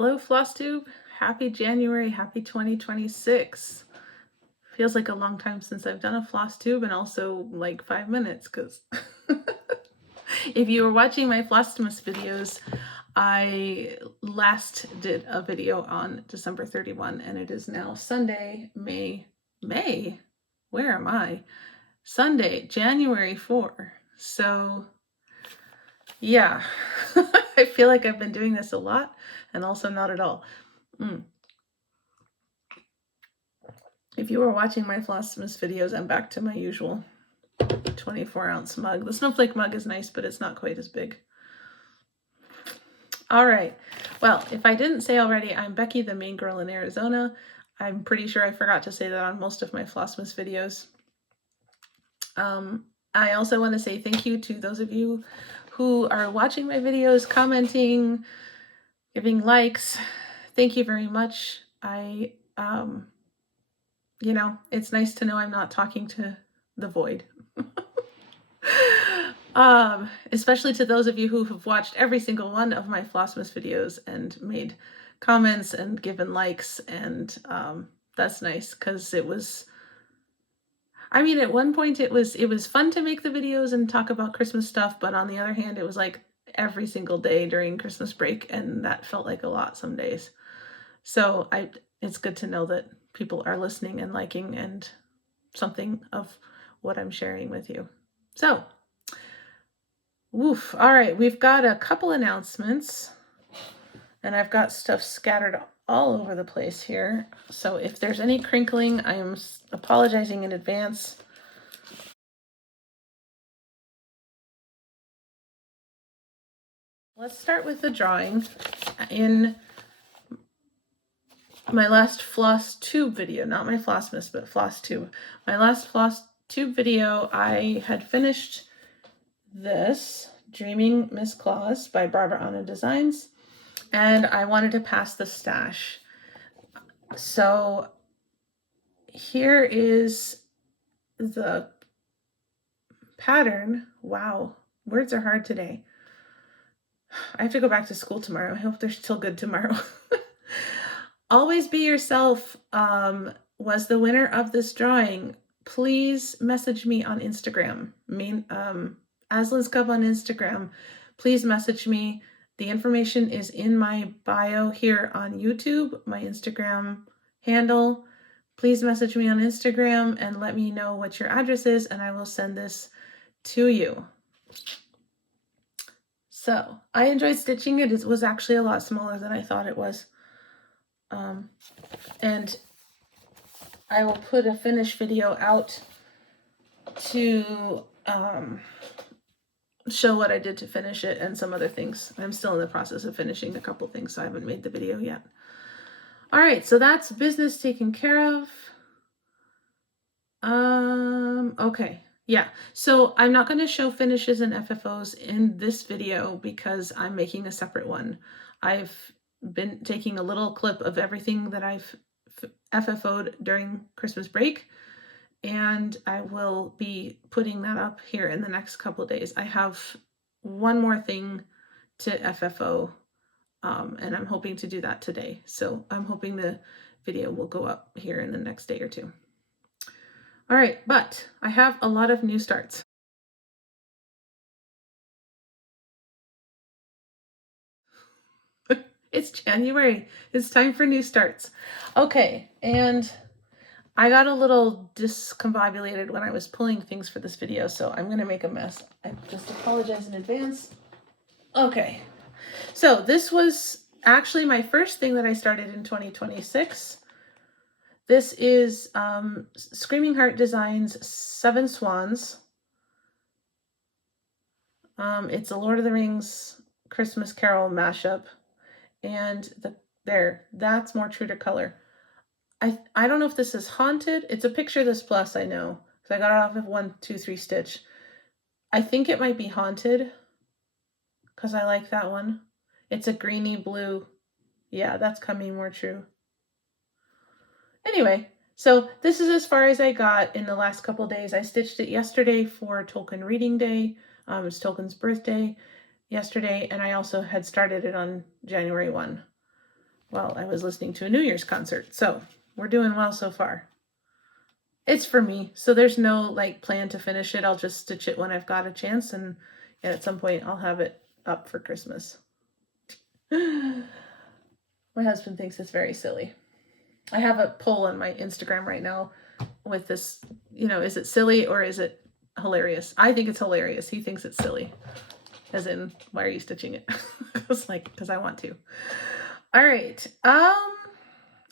Hello, Flosstube. Happy January, happy 2026. Feels like a long time since I've done a Flosstube, and also like 5 minutes, because if you were watching my Flossmas videos, I last did a video on December 31, and it is now Sunday, May, where am I? Sunday, January 4. So yeah, I feel like I've been doing this a lot and also not at all. If you were watching my Flossmas videos, I'm back to my usual 24-ounce mug. The snowflake mug is nice, but it's not quite as big. All right. Well, if I didn't say already, I'm Becky, the main girl in Arizona. I'm pretty sure I forgot to say that on most of my Flossmas videos. I also want to say thank you to those of you who are watching my videos, commenting, giving likes. Thank you very much. You know, it's nice to know I'm not talking to the void. Especially to those of you who have watched every single one of my Flossmas videos and made comments and given likes, and that's nice, because it was, I mean, at one point it was fun to make the videos and talk about Christmas stuff, but on the other hand, it was like every single day during Christmas break, and that felt like a lot some days. So it's good to know that people are listening and liking and something of what I'm sharing with you. So, woof. All right, we've got a couple announcements, and I've got stuff scattered all over the place here. So if there's any crinkling, I am apologizing in advance. Let's start with the drawing. In my last Flosstube video, not my Flossmas, but Flosstube. My last Flosstube video, I had finished this, Dreaming Miss Claus by Barbara Anna Designs, and I wanted to pass the stash. So here is the pattern. Wow, words are hard today. I have to go back to school tomorrow. I hope they're still good tomorrow. Always Be Yourself was the winner of this drawing. Please message me on Instagram. Aslan's Cub on Instagram. Please message me. The information is in my bio here on YouTube, my Instagram handle. Please message me on Instagram and let me know what your address is, and I will send this to you. So I enjoyed stitching it. It was actually a lot smaller than I thought it was. And I will put a finish video out to show what I did to finish it and some other things. I'm still in the process of finishing a couple things, so I haven't made the video yet. All right, so that's business taken care of. Okay, yeah, so I'm not going to show finishes and FFOs in this video because I'm making a separate one. I've been taking a little clip of everything that I've FFO'd during Christmas break, and I will be putting that up here in the next couple of days. I have one more thing to FFO, and I'm hoping to do that today. So I'm hoping the video will go up here in the next day or two. All right, but I have a lot of new starts. It's January. It's time for new starts. Okay, and I got a little discombobulated when I was pulling things for this video, so I'm going to make a mess. I just apologize in advance. Okay, so this was actually my first thing that I started in 2026. This is Screaming Heart Designs 7 Swans. It's a Lord of the Rings Christmas Carol mashup, and that's more true to color. I don't know if this is Haunted. It's a Picture This Plus, I know, because I got it off of 1-2-3 Stitch. I think it might be Haunted, because I like that one. It's a greeny blue. Yeah, that's coming more true. Anyway, so this is as far as I got in the last couple days. I stitched it yesterday for Tolkien Reading Day. It's Tolkien's birthday yesterday, and I also had started it on January 1. while I was listening to a New Year's concert. So we're doing well so far. It's for me, so there's no like plan to finish it. I'll just stitch it when I've got a chance, and at some point I'll have it up for Christmas. My husband thinks it's very silly. I have a poll on my Instagram right now with this, is it silly or is it hilarious? I think it's hilarious. He thinks it's silly. As in, why are you stitching it? It's like, because I want to. All right.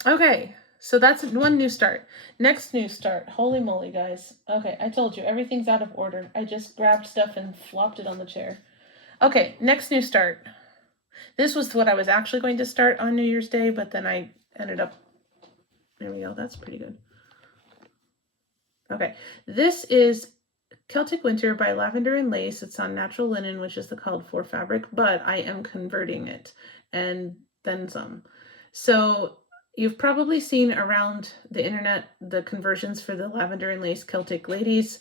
Okay. So that's one new start. Next new start. Holy moly, guys. Okay, I told you, everything's out of order. I just grabbed stuff and flopped it on the chair. Okay, next new start. This was what I was actually going to start on New Year's Day, but then I ended up... There we go. That's pretty good. Okay, this is Celtic Winter by Lavender and Lace. It's on natural linen, which is the called for fabric, but I am converting it and then some. So you've probably seen around the internet the conversions for the Lavender and Lace Celtic ladies.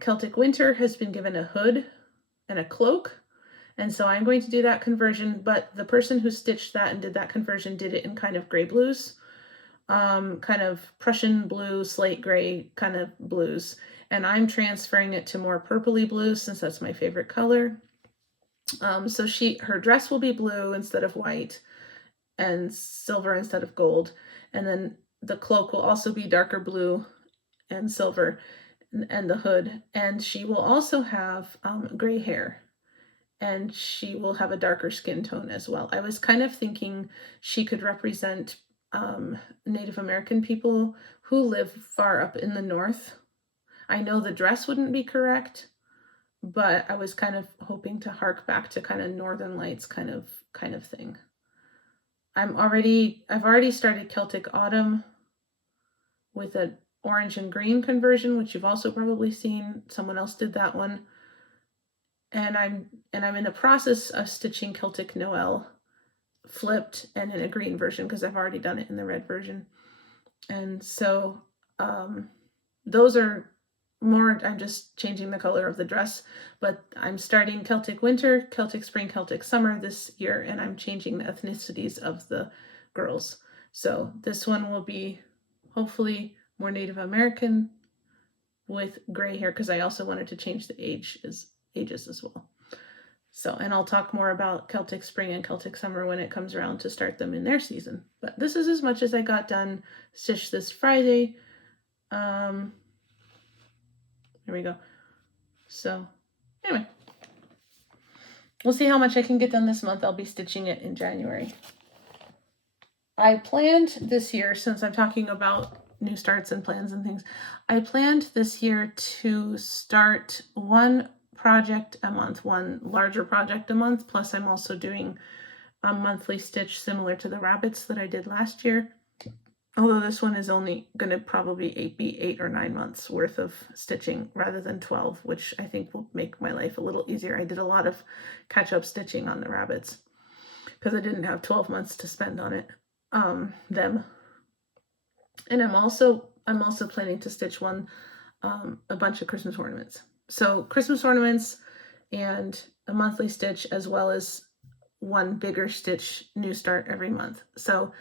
Celtic Winter has been given a hood and a cloak, and so I'm going to do that conversion, but the person who stitched that and did that conversion did it in kind of gray blues, kind of Prussian blue, slate gray kind of blues, and I'm transferring it to more purpley blues since that's my favorite color. So her dress will be blue instead of white, and silver instead of gold, and then the cloak will also be darker blue and silver, and the hood, and she will also have gray hair, and she will have a darker skin tone as well. I was kind of thinking she could represent Native American people who live far up in the north. I know the dress wouldn't be correct, but I was kind of hoping to hark back to kind of Northern Lights kind of thing. I've already started Celtic Autumn with an orange and green conversion, which you've also probably seen. Someone else did that one. And I'm in the process of stitching Celtic Noel flipped and in a green version because I've already done it in the red version. And so those are more, I'm just changing the color of the dress, but I'm starting Celtic Winter, Celtic Spring, Celtic Summer this year, and I'm changing the ethnicities of the girls. So this one will be hopefully more Native American with gray hair, because I also wanted to change the ages as well. So, and I'll talk more about Celtic Spring and Celtic Summer when it comes around to start them in their season. But this is as much as I got done stitched this Friday. Here we go. So anyway, we'll see how much I can get done this month. I'll be stitching it in January. I planned this year, since I'm talking about new starts and plans and things, I planned this year to start one project a month, one larger project a month, plus I'm also doing a monthly stitch similar to the rabbits that I did last year. Although this one is only going to probably be 8 or 9 months worth of stitching rather than 12, which I think will make my life a little easier. I did a lot of catch-up stitching on the rabbits because I didn't have 12 months to spend on it, them. And I'm also planning to stitch a bunch of Christmas ornaments. So Christmas ornaments and a monthly stitch, as well as one bigger stitch new start every month. So,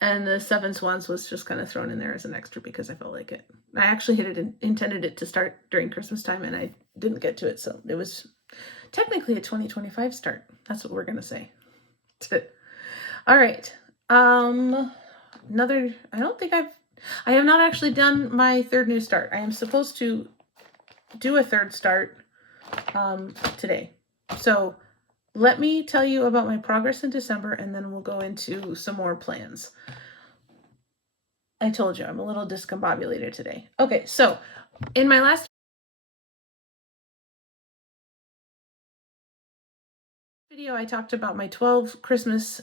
and the 7 Swans was just kind of thrown in there as an extra because I felt like it. I actually intended it to start during Christmas time, and I didn't get to it. So it was technically a 2025 start. That's what we're going to say. All right. I have not actually done my third new start. I am supposed to do a third start today. So let me tell you about my progress in December, and then we'll go into some more plans. I told you I'm a little discombobulated today. Okay, so in my last video, I talked about my 12 Christmas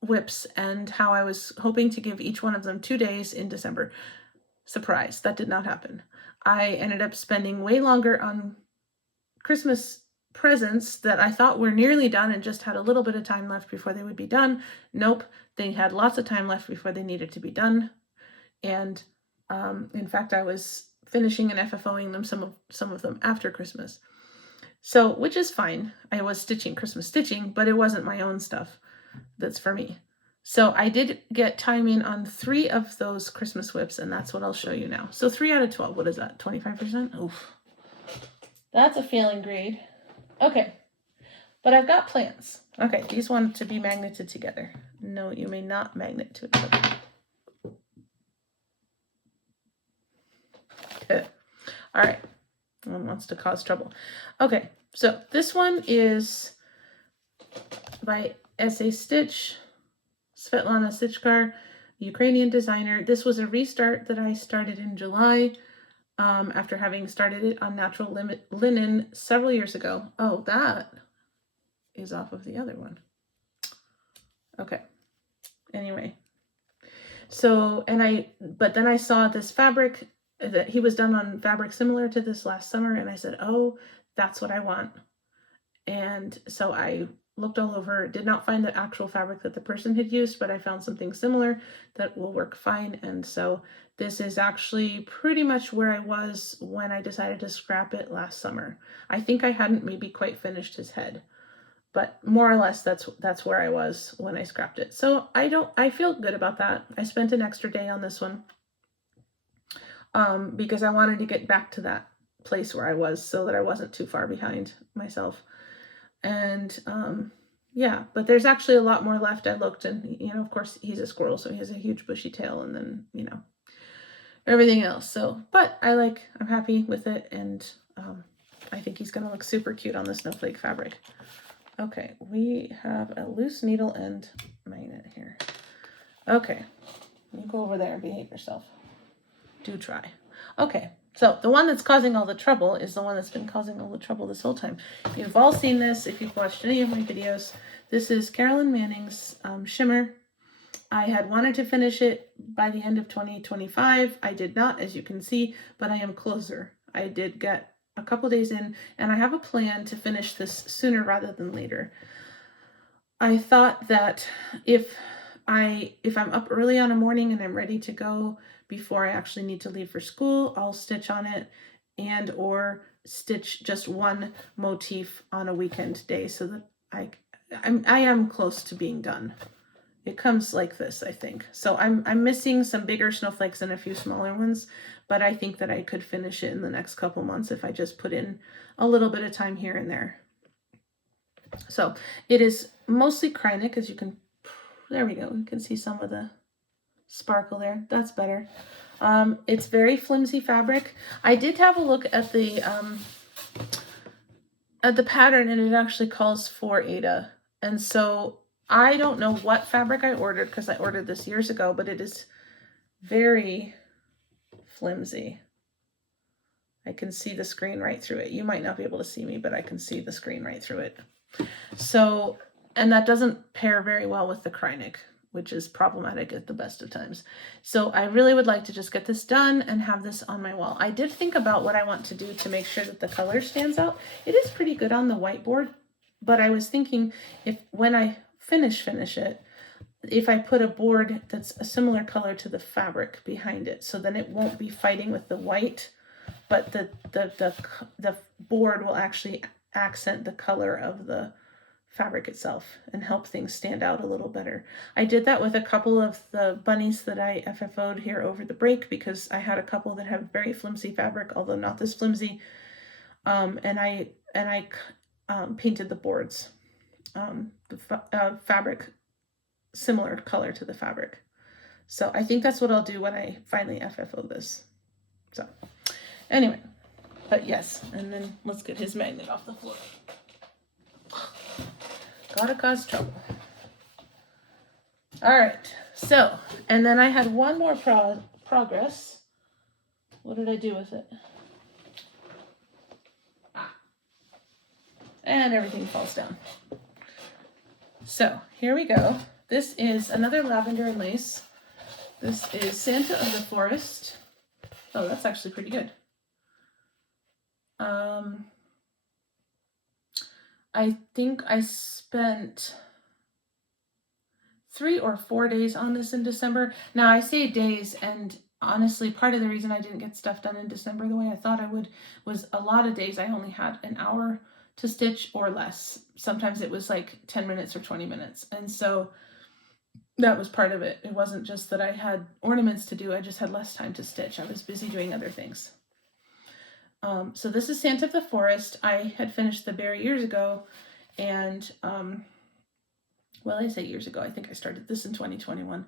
whips and how I was hoping to give each one of them 2 days in December. Surprise, that did not happen. I ended up spending way longer on Christmas presents that I thought were nearly done and just had a little bit of time left before they would be done. Nope, they had lots of time left before they needed to be done. And in fact, I was finishing and FFOing them, some of them after Christmas. So, which is fine. I was stitching Christmas stitching, but it wasn't my own stuff that's for me. So I did get time in on 3 of those Christmas whips, and that's what I'll show you now. So 3 out of 12, what is that, 25%? Oof. That's a failing grade. Okay, but I've got plans. Okay, these want to be magneted together. No, you may not magnet to each other. All right, one wants to cause trouble. Okay, so this one is by SAStitch, Svetlana Stitchkar, Ukrainian designer. This was a restart that I started in July after having started it on natural linen several years ago. Oh, that is off of the other one. Okay. Anyway. So, but then I saw this fabric that he was done on fabric similar to this last summer, and I said, oh, that's what I want. And so I looked all over, did not find the actual fabric that the person had used, but I found something similar that will work fine. And so this is actually pretty much where I was when I decided to scrap it last summer. I think I hadn't maybe quite finished his head, but more or less that's where I was when I scrapped it. So I feel good about that. I spent an extra day on this one because I wanted to get back to that place where I was so that I wasn't too far behind myself. And yeah, but there's actually a lot more left. I looked, and you know, of course he's a squirrel, so he has a huge bushy tail, and then, you know, everything else. So, but I'm happy with it, and I think he's gonna look super cute on the snowflake fabric. Okay, we have a loose needle end magnet here. Okay, you go over there and behave yourself. Do try. Okay, so the one that's causing all the trouble is the one that's been causing all the trouble this whole time. You've all seen this if you've watched any of my videos. This is Carolyn Manning's Shimmer. I had wanted to finish it by the end of 2025. I did not, as you can see, but I am closer. I did get a couple days in, and I have a plan to finish this sooner rather than later. I thought that if I'm up early on a morning and I'm ready to go before I actually need to leave for school, I'll stitch on it and or stitch just one motif on a weekend day so that I am close to being done. It comes like this, I think. So I'm missing some bigger snowflakes and a few smaller ones, but I think that I could finish it in the next couple months if I just put in a little bit of time here and there. So it is mostly Krynic, as you can, there we go. You can see some of the sparkle there. That's better. It's very flimsy fabric. I did have a look at the pattern, and it actually calls for Ada. And so I don't know what fabric I ordered because I ordered this years ago, but it is very flimsy. I can see the screen right through it. You might not be able to see me, but I can see the screen right through it. So, and that doesn't pair very well with the Krynic, which is problematic at the best of times. So I really would like to just get this done and have this on my wall. I did think about what I want to do to make sure that the color stands out. It is pretty good on the whiteboard, but I was thinking if when I finish it, if I put a board that's a similar color to the fabric behind it, so then it won't be fighting with the white, but the board will actually accent the color of the fabric itself and help things stand out a little better. I did that with a couple of the bunnies that I FFO'd here over the break because I had a couple that have very flimsy fabric, although not this flimsy, and I painted the boards, the fabric similar color to the fabric. So I think that's what I'll do when I finally FFO this. So anyway, but yes, and then let's get his magnet off the floor. Gotta cause trouble. All right, so, and then I had one more progress. What did I do with it? And everything falls down. So here we go. This is another lavender and lace. This is Santa of the Forest. Oh, that's actually pretty good. I think I spent 3 or 4 days on this in December. Now I say days, and honestly, part of the reason I didn't get stuff done in December the way I thought I would was a lot of days I only had an hour to stitch or less. Sometimes it was like 10 minutes or 20 minutes. And so that was part of it. It wasn't just that I had ornaments to do, I just had less time to stitch. I was busy doing other things. So this is Santa of the Forest. I had finished the bear years ago, and well, I say years ago, I think I started this in 2021.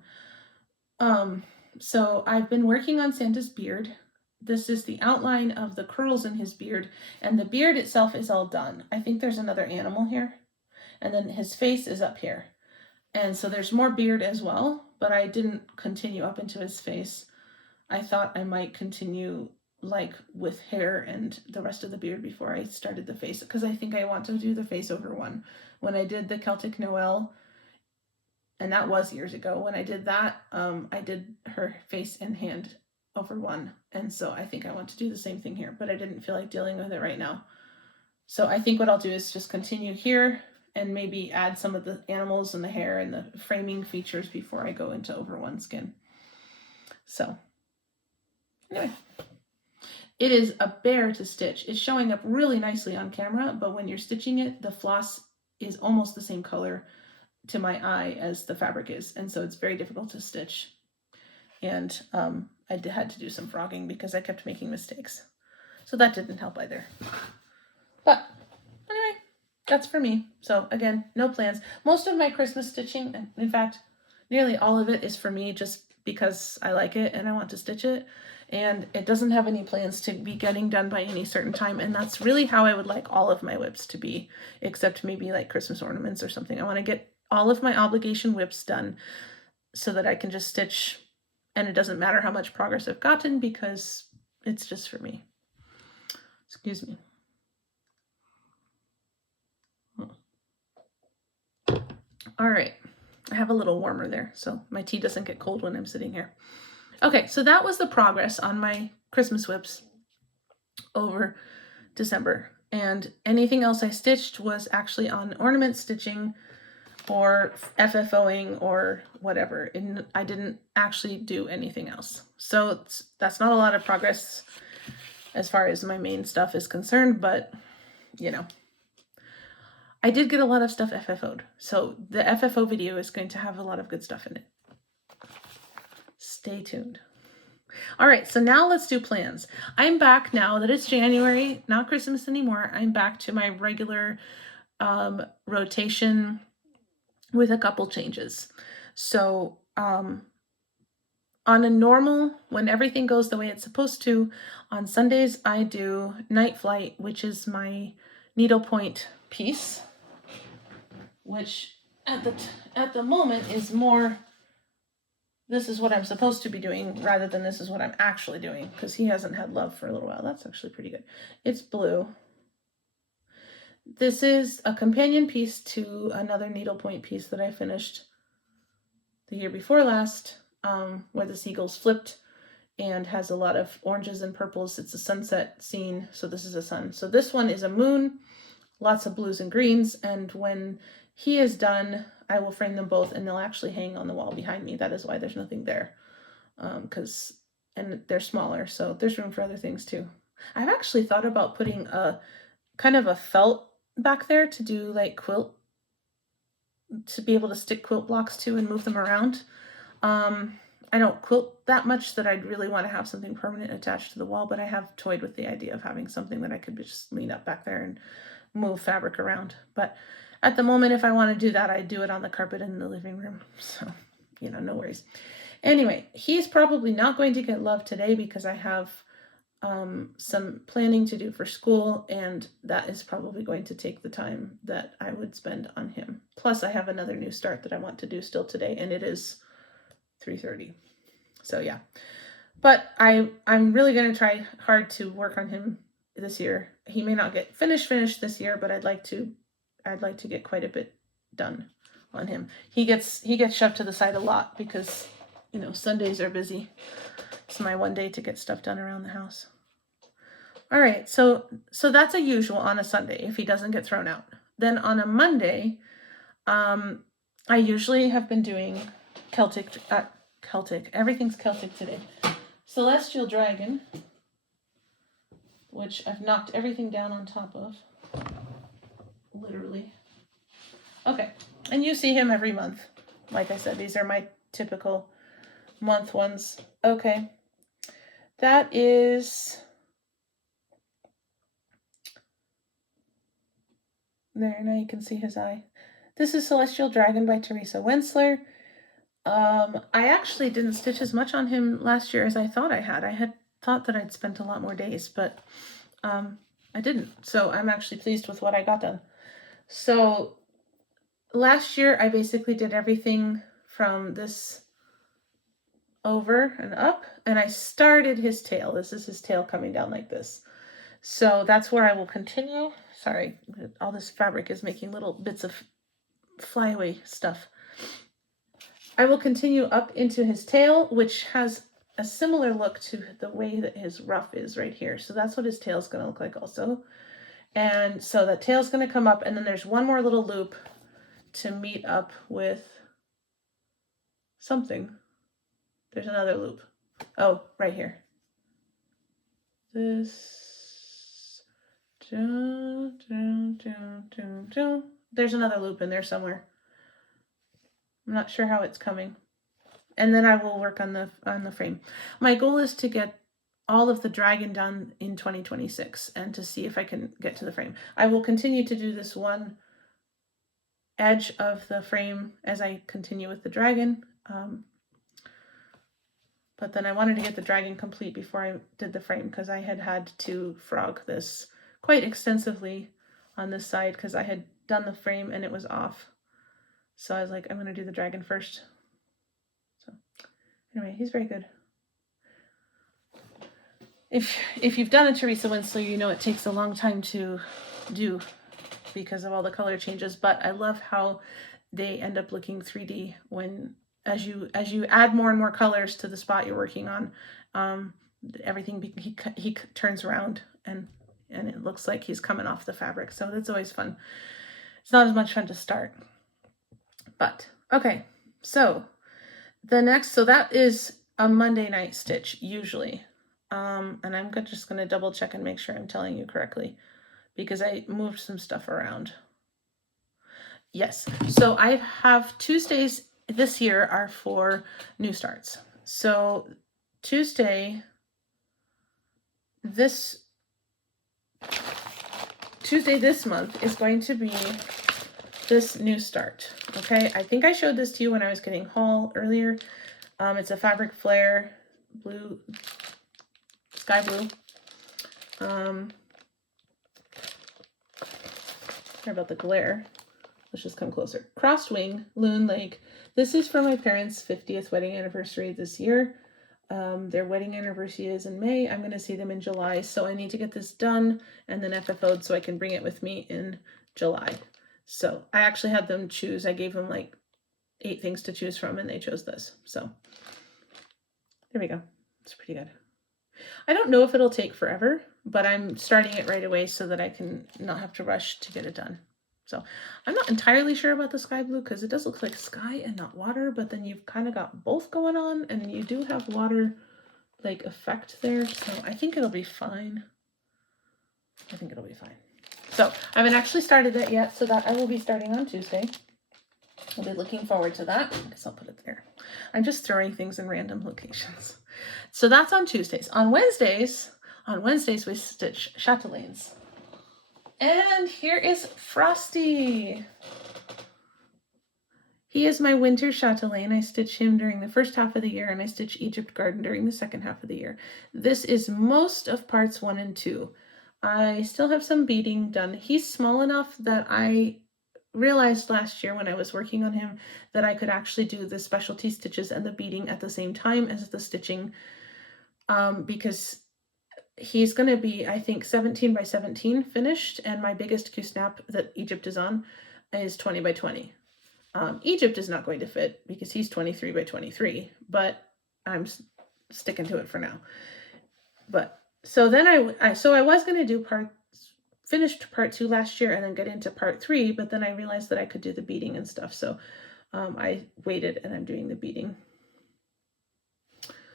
So I've been working on Santa's beard. This is the outline of the curls in his beard, and the beard itself is all done. I think there's another animal here, and then his face is up here. And so there's more beard as well, but I didn't continue up into his face. I thought I might continue like with hair and the rest of the beard before I started the face, because I think I want to do the face over one. When I did the Celtic Noel, and that was years ago, when I did that, I did her face and hand over one. And so I think I want to do the same thing here, but I didn't feel like dealing with it right now. So I think what I'll do is just continue here and maybe add some of the animals and the hair and the framing features before I go into over one skin. So anyway, it is a bear to stitch. It's showing up really nicely on camera, but when you're stitching it, the floss is almost the same color to my eye as the fabric is, and so it's very difficult to stitch. And I had to do some frogging because I kept making mistakes, so that didn't help either. But anyway, that's for me. So again, no plans. Most of my Christmas stitching, in fact nearly all of it, is for me just because I like it and I want to stitch it, and it doesn't have any plans to be getting done by any certain time. And that's really how I would like all of my whips to be, except maybe like Christmas ornaments or something. I want to get all of my obligation whips done so that I can just stitch, and it doesn't matter how much progress I've gotten because it's just for me. Excuse me. All right, I have a little warmer there so my tea doesn't get cold when I'm sitting here. Okay, so that was the progress on my Christmas whips over December, and anything else I stitched was actually on ornament stitching or FFOing or whatever, and I didn't actually do anything else. So that's not a lot of progress as far as my main stuff is concerned, but you know, I did get a lot of stuff FFO'd. So the FFO video is going to have a lot of good stuff in it. Stay tuned. All right, so now let's do plans. I'm back now that it's January, not Christmas anymore. I'm back to my regular rotation with a couple changes. So on a normal, when everything goes the way it's supposed to, on Sundays I do Night Flight, which is my needlepoint piece, which at the moment is more, this is what I'm supposed to be doing rather than this is what I'm actually doing, because he hasn't had love for a little while. That's actually pretty good. It's blue. This is a companion piece to another needlepoint piece that I finished the year before last, where the seagulls flipped and has a lot of oranges and purples. It's a sunset scene, so this is a sun. So this one is a moon, lots of blues and greens, and when he is done, I will frame them both and they'll actually hang on the wall behind me. That is why there's nothing there, and they're smaller, so there's room for other things too. I've actually thought about putting a kind of a felt back there to do like quilt, to be able to stick quilt blocks to and move them around. I don't quilt that much that I'd really want to have something permanent attached to the wall, but I have toyed with the idea of having something that I could just lean up back there and move fabric around. But at the moment, if I want to do that, I do it on the carpet in the living room. So, you know, no worries. Anyway, he's probably not going to get love today because I have some planning to do for school, and that is probably going to take the time that I would spend on him. Plus, I have another new start that I want to do still today, and it is 3:30. So yeah, but I'm really going to try hard to work on him this year. He may not get finished this year, but I'd like to get quite a bit done on him. He gets shoved to the side a lot because, you know, Sundays are busy. It's my one day to get stuff done around the house. All right, so that's a usual on a Sunday if he doesn't get thrown out. Then on a Monday, I usually have been doing Celtic, everything's Celtic today. Celestial Dragon, which I've knocked everything down on top of, literally. Okay, and you see him every month. like I said, these are my typical month ones. Okay. That is... There, now you can see his eye. This is Celestial Dragon by Teresa Wentzler. I actually didn't stitch as much on him last year as I thought I had. I had thought that I'd spent a lot more days, but I didn't. So I'm actually pleased with what I got done. So last year I basically did everything from this over and up, and I started his tail. This is his tail coming down like this. So that's where I will continue. Sorry, all this fabric is making little bits of flyaway stuff. I will continue up into his tail, which has a similar look to the way that his ruff is right here. So that's what his tail is going to look like also. And so the tail's going to come up, and then there's one more little loop to meet up with something. There's another loop. Oh, right here. This. There's another loop in there somewhere. I'm not sure how it's coming. And then I will work on the frame. My goal is to get all of the dragon done in 2026 and to see if I can get to the frame. I will continue to do this one edge of the frame as I continue with the dragon. But then I wanted to get the dragon complete before I did the frame because I had to frog this quite extensively on this side because I had done the frame and it was off. So I was like, I'm going to do the dragon first. So anyway, he's very good. If you've done a Teresa Wentzler, you know it takes a long time to do because of all the color changes, but I love how they end up looking 3D when as you add more and more colors to the spot you're working on, everything he turns around and it looks like he's coming off the fabric. So that's always fun. It's not as much fun to start. But okay, so the next, so that is a Monday night stitch usually. And I'm just going to double check and make sure I'm telling you correctly because I moved some stuff around. Yes, so I have Tuesdays this year are for new starts. So Tuesday this month is going to be this new start. Okay, I think I showed this to you when I was getting haul earlier. It's a fabric flare blue, sky blue. Sorry about the glare. Let's just come closer. Crossed wing, Loon Lake. This is for my parents' 50th wedding anniversary this year. Their wedding anniversary is in May. I'm going to see them in July, so I need to get this done and then FFO'd so I can bring it with me in July. So I actually had them choose. I gave them like 8 things to choose from and they chose this. So there we go. It's pretty good. I don't know if it'll take forever, but I'm starting it right away so that I can not have to rush to get it done. So I'm not entirely sure about the sky blue because it does look like sky and not water, but then you've kind of got both going on and you do have water like effect there. So I think it'll be fine. I think it'll be fine. So I haven't actually started it yet, so that I will be starting on Tuesday. I'll be looking forward to that. I guess I'll put it there. I'm just throwing things in random locations. So that's on Tuesdays. On Wednesdays we stitch Chatelaines. And here is Frosty. He is my winter Chatelaine. I stitch him during the first half of the year and I stitch Egypt Garden during the second half of the year. This is most of parts 1 and 2. I still have some beading done. He's small enough that I realized last year when I was working on him that I could actually do the specialty stitches and the beading at the same time as the stitching because he's going to be, I think, 17 by 17 finished, and my biggest Q-snap that Egypt is on is 20 by 20. Egypt is not going to fit because he's 23 by 23, but I'm sticking to it for now. But so then I was going to do finished part 2 last year and then get into part 3, but then I realized that I could do the beading and stuff, so I waited and I'm doing the beading.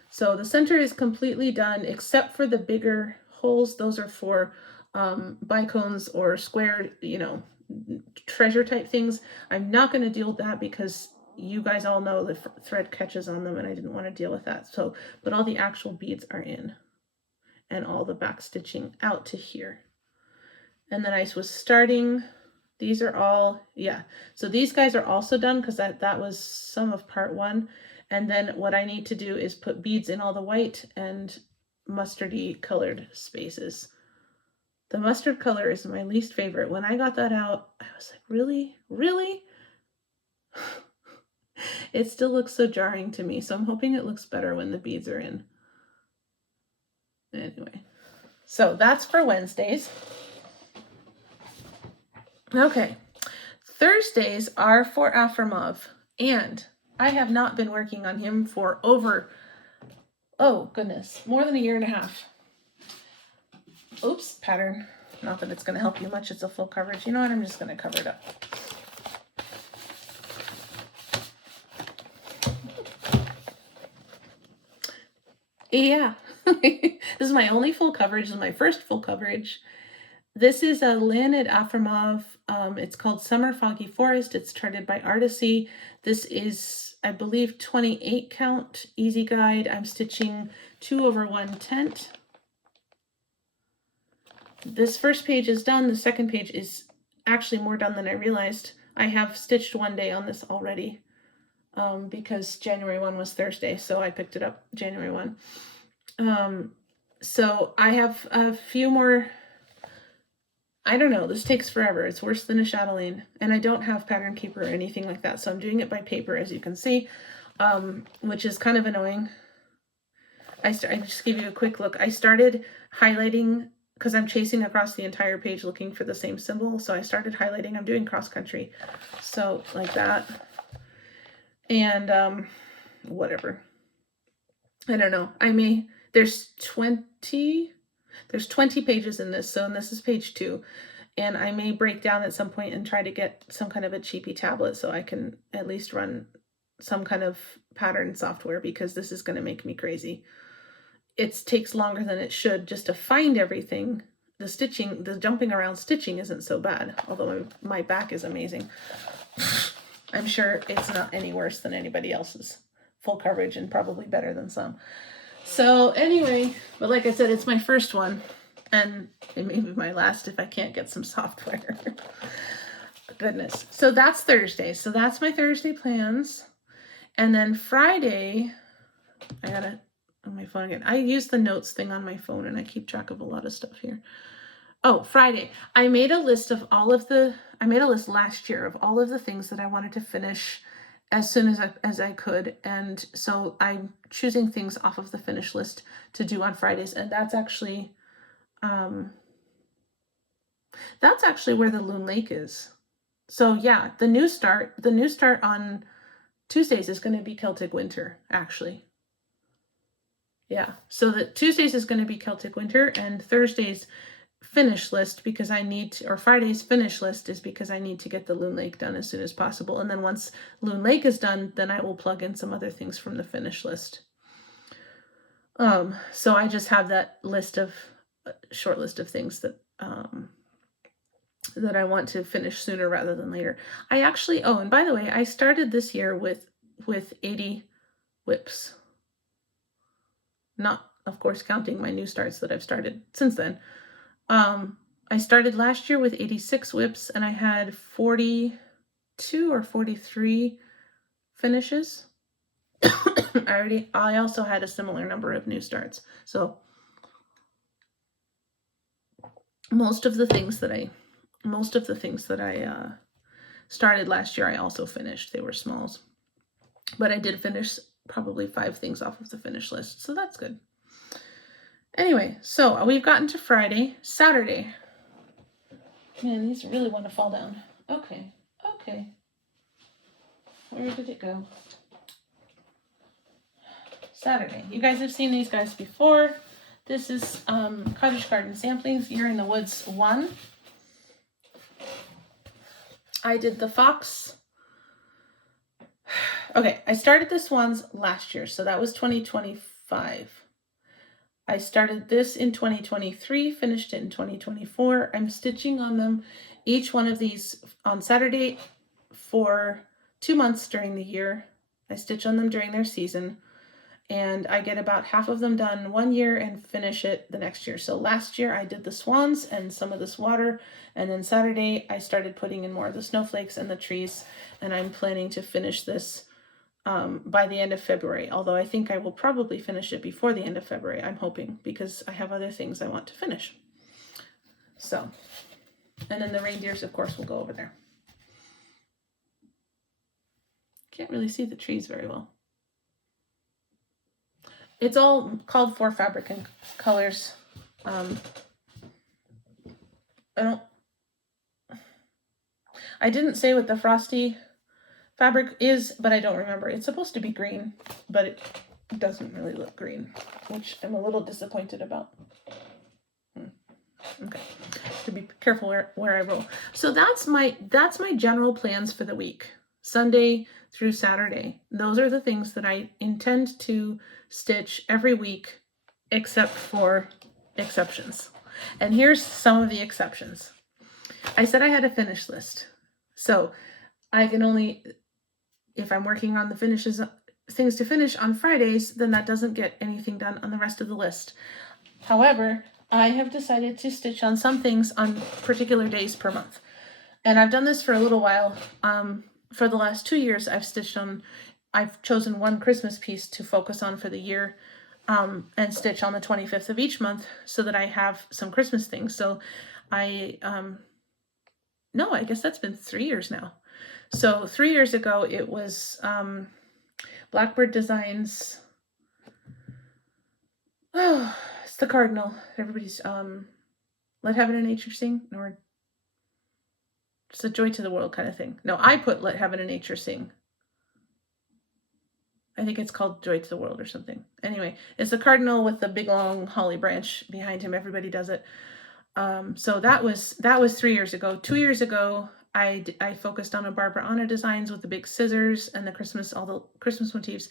So the center is completely done except for the bigger holes. Those are for bicones or square, treasure type things. I'm not going to deal with that because you guys all know the thread catches on them and I didn't want to deal with that. So, but all the actual beads are in and all the back stitching out to here. And then I was starting, these are all, yeah. So these guys are also done because that was some of part 1. And then what I need to do is put beads in all the white and mustardy colored spaces. The mustard color is my least favorite. When I got that out, I was like, really? Really? It still looks so jarring to me. So I'm hoping it looks better when the beads are in. Anyway, so that's for Wednesdays. Okay, Thursdays are for Afremov, and I have not been working on him for over, oh goodness, more than a year and a half. Oops, pattern. Not that it's going to help you much. It's a full coverage. You know what? I'm just going to cover it up. Yeah, this is my only full coverage. This is my first full coverage. This is a Leonid Afremov. It's called Summer Foggy Forest. It's charted by Artecy. This is, I believe, 28 count easy guide. I'm stitching 2/1 tent. This first page is done. The second page is actually more done than I realized. I have stitched 1 day on this already because January 1 was Thursday, so I picked it up January 1. So I have a few more. I don't know, this takes forever. It's worse than a Chatelaine, and I don't have Pattern Keeper or anything like that, so I'm doing it by paper, as you can see, which is kind of annoying. I just give you a quick look. I started highlighting because I'm chasing across the entire page looking for the same symbol, so I started highlighting. I'm doing cross country, so like that, and whatever. I don't know. There's 20 pages in this, so this is page 2, and I may break down at some point and try to get some kind of a cheapy tablet so I can at least run some kind of pattern software, because this is going to make me crazy. It takes longer than it should just to find everything. The stitching, the jumping around stitching isn't so bad, although my back is amazing. I'm sure it's not any worse than anybody else's full coverage, and probably better than some. So anyway, but like I said, it's my first one, and it may be my last if I can't get some software. Goodness. So that's Thursday. So that's my Thursday plans. And then Friday, I gotta on my phone again. I use the notes thing on my phone, and I keep track of a lot of stuff here. Oh, Friday. I made a list of I made a list last year of all of the things that I wanted to finish as soon as I could, and so I'm choosing things off of the finish list to do on Fridays, and that's actually where the Loon Lake is. So yeah, the new start on Tuesdays is going to be Celtic Winter, actually. Yeah, so the Tuesdays is going to be Celtic Winter, and Thursday's finish list, because I need to, or Friday's finish list is because I need to get the Loon Lake done as soon as possible. And then once Loon Lake is done, then I will plug in some other things from the finish list. So I just have that short list of things that that I want to finish sooner rather than later. I actually, oh, and by the way, I started this year with 80 whips. Not, of course, counting my new starts that I've started since then. I started last year with 86 whips, and I had 42 or 43 finishes. I also had a similar number of new starts. So most of the things that I started last year, I also finished. They were smalls, but I did finish probably 5 things off of the finish list, so that's good. Anyway, so we've gotten to Friday. Saturday. Man, these really want to fall down. Okay. Where did it go? Saturday. You guys have seen these guys before. This is Cottage Garden Samplings, Year in the Woods 1. I did the fox. Okay, I started the Swans last year, so that was 2025. I started this in 2023, finished it in 2024. I'm stitching on them, each one of these on Saturday for 2 months during the year. I stitch on them during their season, and I get about half of them done one year and finish it the next year. So last year I did the swans and some of this water, and then Saturday I started putting in more of the snowflakes and the trees, and I'm planning to finish this by the end of February, although I think I will probably finish it before the end of February, I'm hoping, because I have other things I want to finish. So, and then the reindeers, of course, will go over there. Can't really see the trees very well. It's all called for fabric and colors. I didn't say what the Frosty fabric is, but I don't remember. It's supposed to be green, but it doesn't really look green, which I'm a little disappointed about. Okay, to be careful where I roll. So that's my general plans for the week, Sunday through Saturday. Those are the things that I intend to stitch every week, except for exceptions. And here's some of the exceptions. I said I had a finish list, so I can only, if I'm working on the things to finish on Fridays, then that doesn't get anything done on the rest of the list. However, I have decided to stitch on some things on particular days per month. And I've done this for a little while. For the last 2 years, I've chosen one Christmas piece to focus on for the year, and stitch on the 25th of each month so that I have some Christmas things. So I guess that's been 3 years now. So 3 years ago, it was Blackbird Designs. Oh, it's the Cardinal. Everybody's Let Heaven and Nature Sing, or it's a Joy to the World kind of thing. No, I put Let Heaven and Nature Sing. I think it's called Joy to the World or something. Anyway, it's the Cardinal with the big long holly branch behind him. Everybody does it. So that was 3 years ago. 2 years ago, I focused on a Barbara Anna designs with the big scissors and all the Christmas motifs.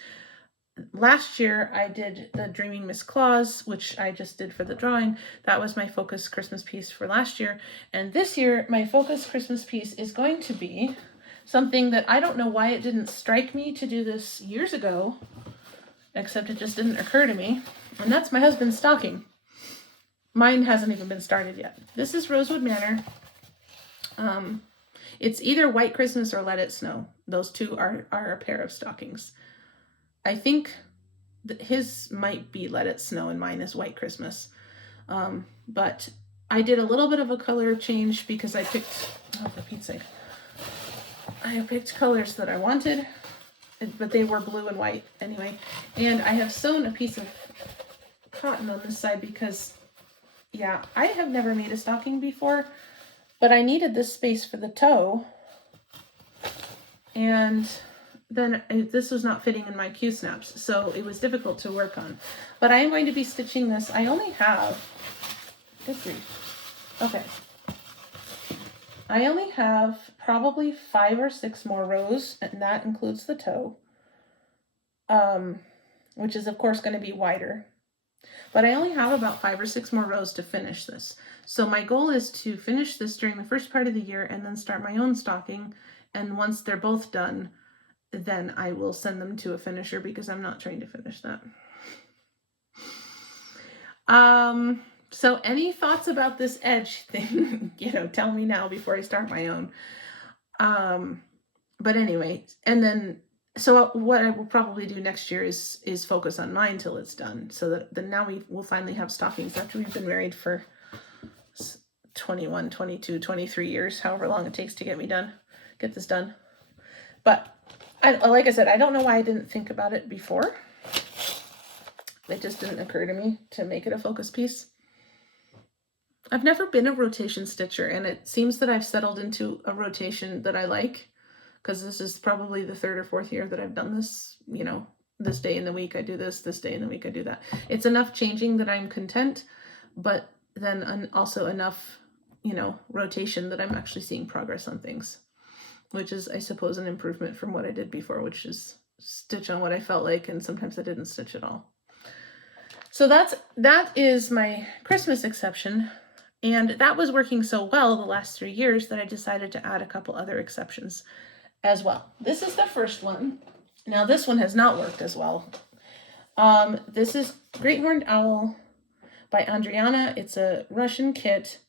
Last year, I did the Dreaming Miss Claus, which I just did for the drawing. That was my focus Christmas piece for last year. And this year, my focus Christmas piece is going to be something that I don't know why it didn't strike me to do this years ago, except it just didn't occur to me. And that's my husband's stocking. Mine hasn't even been started yet. This is Rosewood Manor. It's either White Christmas or Let It Snow. Those two are a pair of stockings. I think that his might be Let It Snow and mine is White Christmas. But I did a little bit of a color change because I picked, for Pete's sake, I picked colors that I wanted, but they were blue and white anyway. And I have sewn a piece of cotton on this side because, yeah, I have never made a stocking before, but I needed this space for the toe. And then this was not fitting in my Q-snaps, so it was difficult to work on. But I am going to be stitching this. I only have, good grief, okay. I only have probably 5 or 6 more rows, and that includes the toe, which is of course going to be wider. But I only have about 5 or 6 more rows to finish this. So my goal is to finish this during the first part of the year and then start my own stocking. And once they're both done, then I will send them to a finisher because I'm not trying to finish that. So any thoughts about this edge thing, tell me now before I start my own. But anyway, and then, so what I will probably do next year is focus on mine till it's done. So that then now we'll finally have stockings after we've been married for 21, 22, 23 years, however long it takes to get this done. But like I said, I don't know why I didn't think about it before. It just didn't occur to me to make it a focus piece. I've never been a rotation stitcher, and it seems that I've settled into a rotation that I like, because this is probably the 3rd or 4th year that I've done this, this day in the week I do this day in the week I do that. It's enough changing that I'm content, but then also enough, rotation that I'm actually seeing progress on things, which is, I suppose, an improvement from what I did before, which is stitch on what I felt like, and sometimes I didn't stitch at all. So that is my Christmas exception. And that was working so well the last 3 years that I decided to add a couple other exceptions. as well. This is the first one. Now this one has not worked as well. This is Great Horned Owl by Andriana. It's a Russian kit.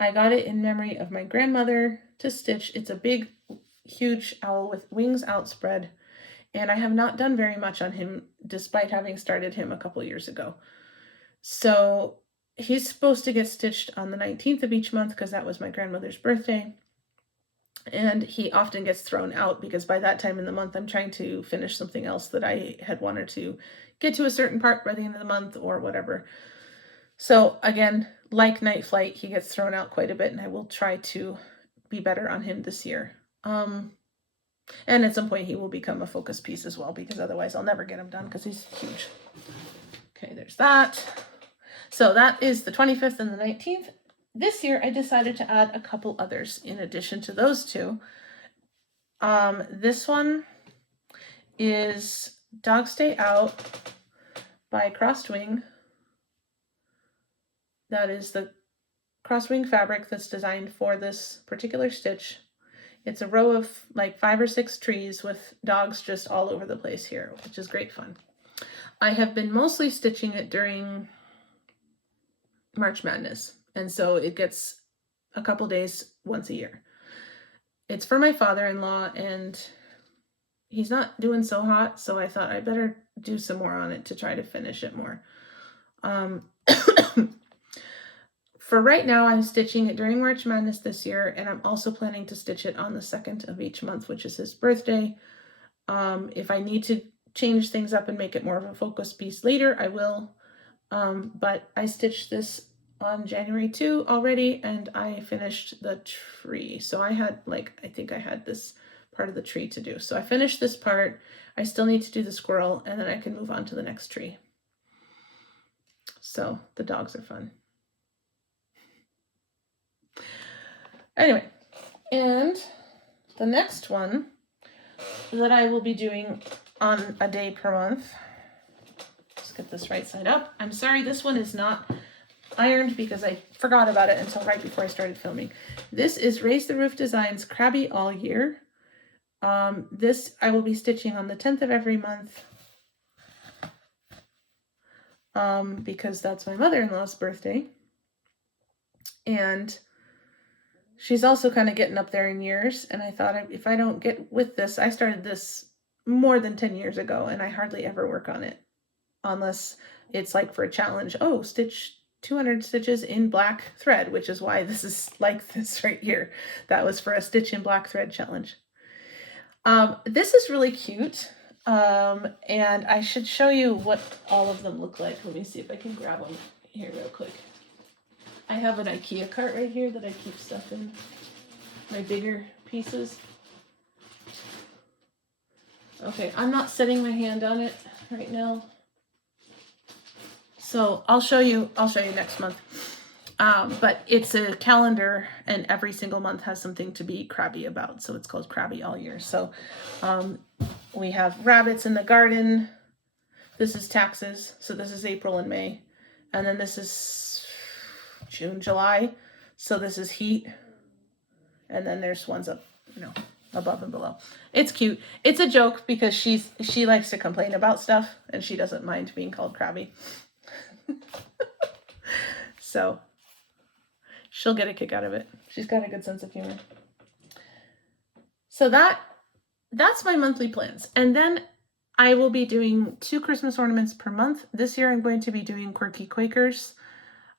I got it in memory of my grandmother to stitch. It's a big, huge owl with wings outspread, and I have not done very much on him despite having started him a couple years ago. So he's supposed to get stitched on the 19th of each month because that was my grandmother's birthday. And he often gets thrown out because by that time in the month, I'm trying to finish something else that I had wanted to get to a certain part by the end of the month or whatever. So again, like Night Flight, he gets thrown out quite a bit, and I will try to be better on him this year. And at some point he will become a focus piece as well, because otherwise I'll never get him done because he's huge. Okay, there's that. So that is the 25th and the 19th. This year I decided to add a couple others in addition to those two. This one is Dog Stay Out by Crossed Wing. That is the crossed wing fabric that's designed for this particular stitch. It's a row of like 5 or 6 trees with dogs just all over the place here, which is great fun. I have been mostly stitching it during March Madness, and so it gets a couple days once a year. It's for my father-in-law, and he's not doing so hot, so I thought I better do some more on it to try to finish it more. For right now, I'm stitching it during March Madness this year, and I'm also planning to stitch it on the 2nd of each month, which is his birthday. If I need to change things up and make it more of a focus piece later, I will. But I stitched this on January 2 already, and I finished the tree. So I had I think I had this part of the tree to do. So I finished this part. I still need to do the squirrel, and then I can move on to the next tree. So the dogs are fun. Anyway, and the next one that I will be doing on a day per month, let's get this right side up. I'm sorry, this one is not ironed because I forgot about it until right before I started filming. This is Raise the Roof Designs Crabby All Year. This I will be stitching on the 10th of every month because that's my mother-in-law's birthday. And she's also kind of getting up there in years, and I thought if I don't get with this, I started this more than 10 years ago, and I hardly ever work on it unless it's like for a challenge. Oh, stitch 200 stitches in black thread, which is why this is like this right here. That was for a stitch in black thread challenge. This is really cute, and I should show you what all of them look like. Let me see if I can grab them here real quick. I have an IKEA cart right here that I keep stuff in, my bigger pieces. Okay, I'm not setting my hand on it right now, so I'll show you next month. But it's a calendar, and every single month has something to be crabby about, so it's called Crabby All Year. So we have rabbits in the garden. This is taxes, so this is April and May, and then this is June, July, so this is heat, and then there's ones up, above and below. It's cute. It's a joke because she likes to complain about stuff, and she doesn't mind being called crabby. So she'll get a kick out of it. She's got a good sense of humor. So that's my monthly plans, and then I will be doing 2 Christmas ornaments per month. This year I'm going to be doing Quirky Quakers,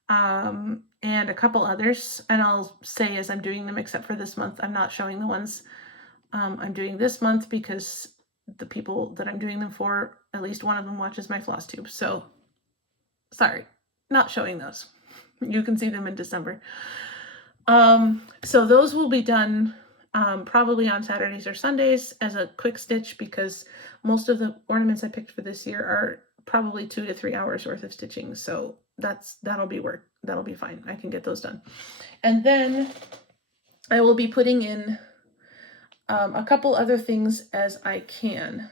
and a couple others, and I'll say as I'm doing them, except for this month, I'm not showing the ones I'm doing this month because the people that I'm doing them for, at least one of them watches my Flosstube, so sorry, not showing those. You can see them in December. So those will be done probably on Saturdays or Sundays as a quick stitch, because most of the ornaments I picked for this year are probably 2 to 3 hours worth of stitching, so that'll be work. That'll be fine. I can get those done. And then I will be putting in a couple other things as I can.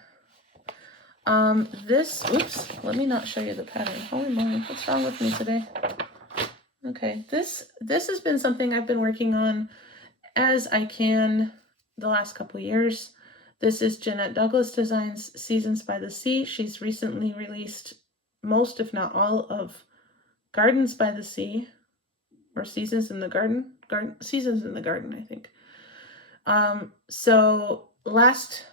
Oops, let me not show you the pattern. Holy moly, what's wrong with me today? Okay, this has been something I've been working on as I can the last couple years. This is Jeanette Douglas Designs Seasons by the Sea. She's recently released most, if not all, of Gardens by the Sea, or Seasons in the Garden. Seasons in the Garden, I think. So last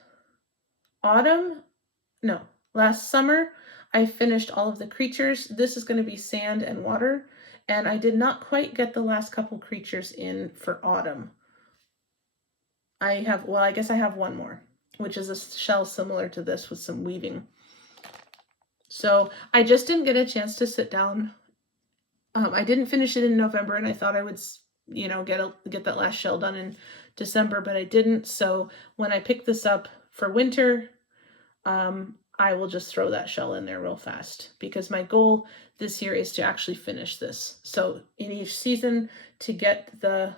summer, I finished all of the creatures. This is going to be sand and water, and I did not quite get the last couple creatures in for autumn. I guess I have one more, which is a shell similar to this with some weaving. So I just didn't get a chance to sit down. I didn't finish it in November, and I thought I would, get that last shell done in December, but I didn't. So when I pick this up for winter, I will just throw that shell in there real fast, because my goal this year is to actually finish this. So in each season, to get the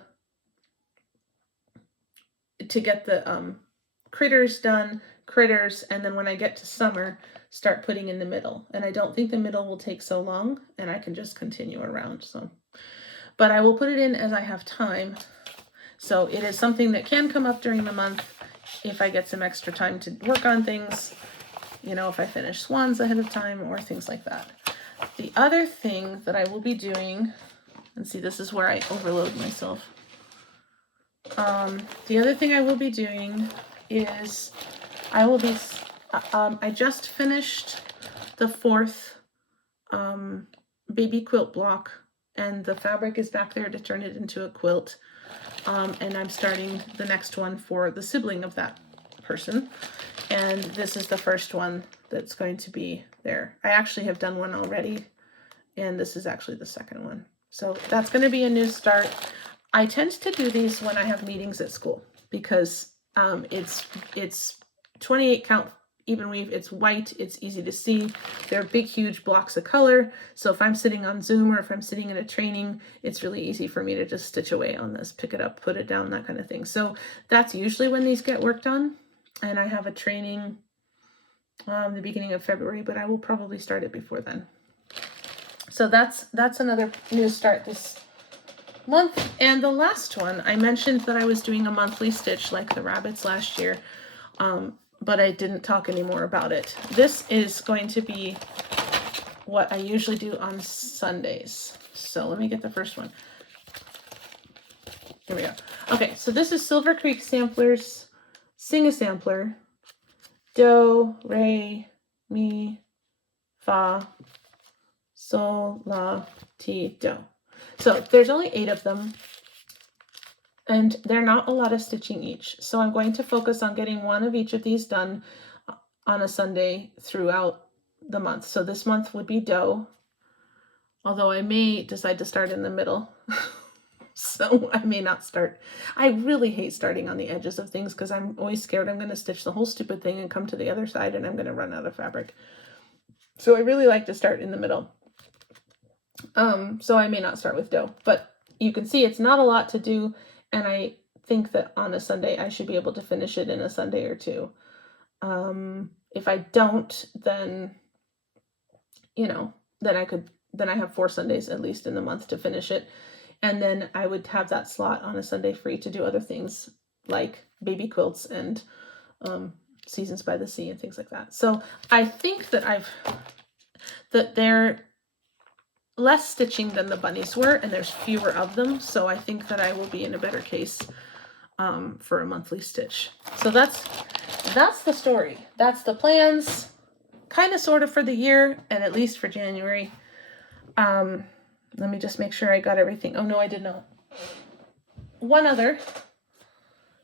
critters done, and then when I get to summer, start putting in the middle. And I don't think the middle will take so long, and I can just continue around. So, but I will put it in as I have time. So it is something that can come up during the month if I get some extra time to work on things, if I finish Swans ahead of time or things like that. The other thing that I will be doing, and see, this is where I overload myself. The other thing I will be doing is I just finished the 4th baby quilt block, and the fabric is back there to turn it into a quilt. And I'm starting the next one for the sibling of that person. And this is the first one that's going to be there. I actually have done one already, and this is actually the second one. So that's going to be a new start. I tend to do these when I have meetings at school, because it's 28 count even weave. It's white. It's easy to see. They're big, huge blocks of color. So if I'm sitting on Zoom or if I'm sitting in a training, it's really easy for me to just stitch away on this, pick it up, put it down, that kind of thing. So that's usually when these get worked on. And I have a training the beginning of February, but I will probably start it before then. So that's another new start this month. And the last one, I mentioned that I was doing a monthly stitch like the rabbits last year, but I didn't talk anymore about it. This is going to be what I usually do on Sundays. So let me get the first one. Here we go. Okay, so this is Silver Creek Samplers, Sing a Sampler, Do, Re, Mi, Fa, Sol, La, Ti, Do. So there's only 8 of them, and they're not a lot of stitching each. So I'm going to focus on getting one of each of these done on a Sunday throughout the month. So this month would be Do, although I may decide to start in the middle. So I may not start. I really hate starting on the edges of things, because I'm always scared I'm going to stitch the whole stupid thing and come to the other side and I'm going to run out of fabric. So I really like to start in the middle. So I may not start with Do, but you can see it's not a lot to do, and I think that on a Sunday I should be able to finish it in a Sunday or two. If I don't, then then I have 4 Sundays at least in the month to finish it, and then I would have that slot on a Sunday free to do other things like baby quilts and Seasons by the Sea and things like that. So I think that they're less stitching than the bunnies were, and there's fewer of them, so I think that I will be in a better case for a monthly stitch. So that's the story. That's the plans, kind of sort of for the year, and at least for January. Let me just make sure I got everything. Oh no, I did not. One other.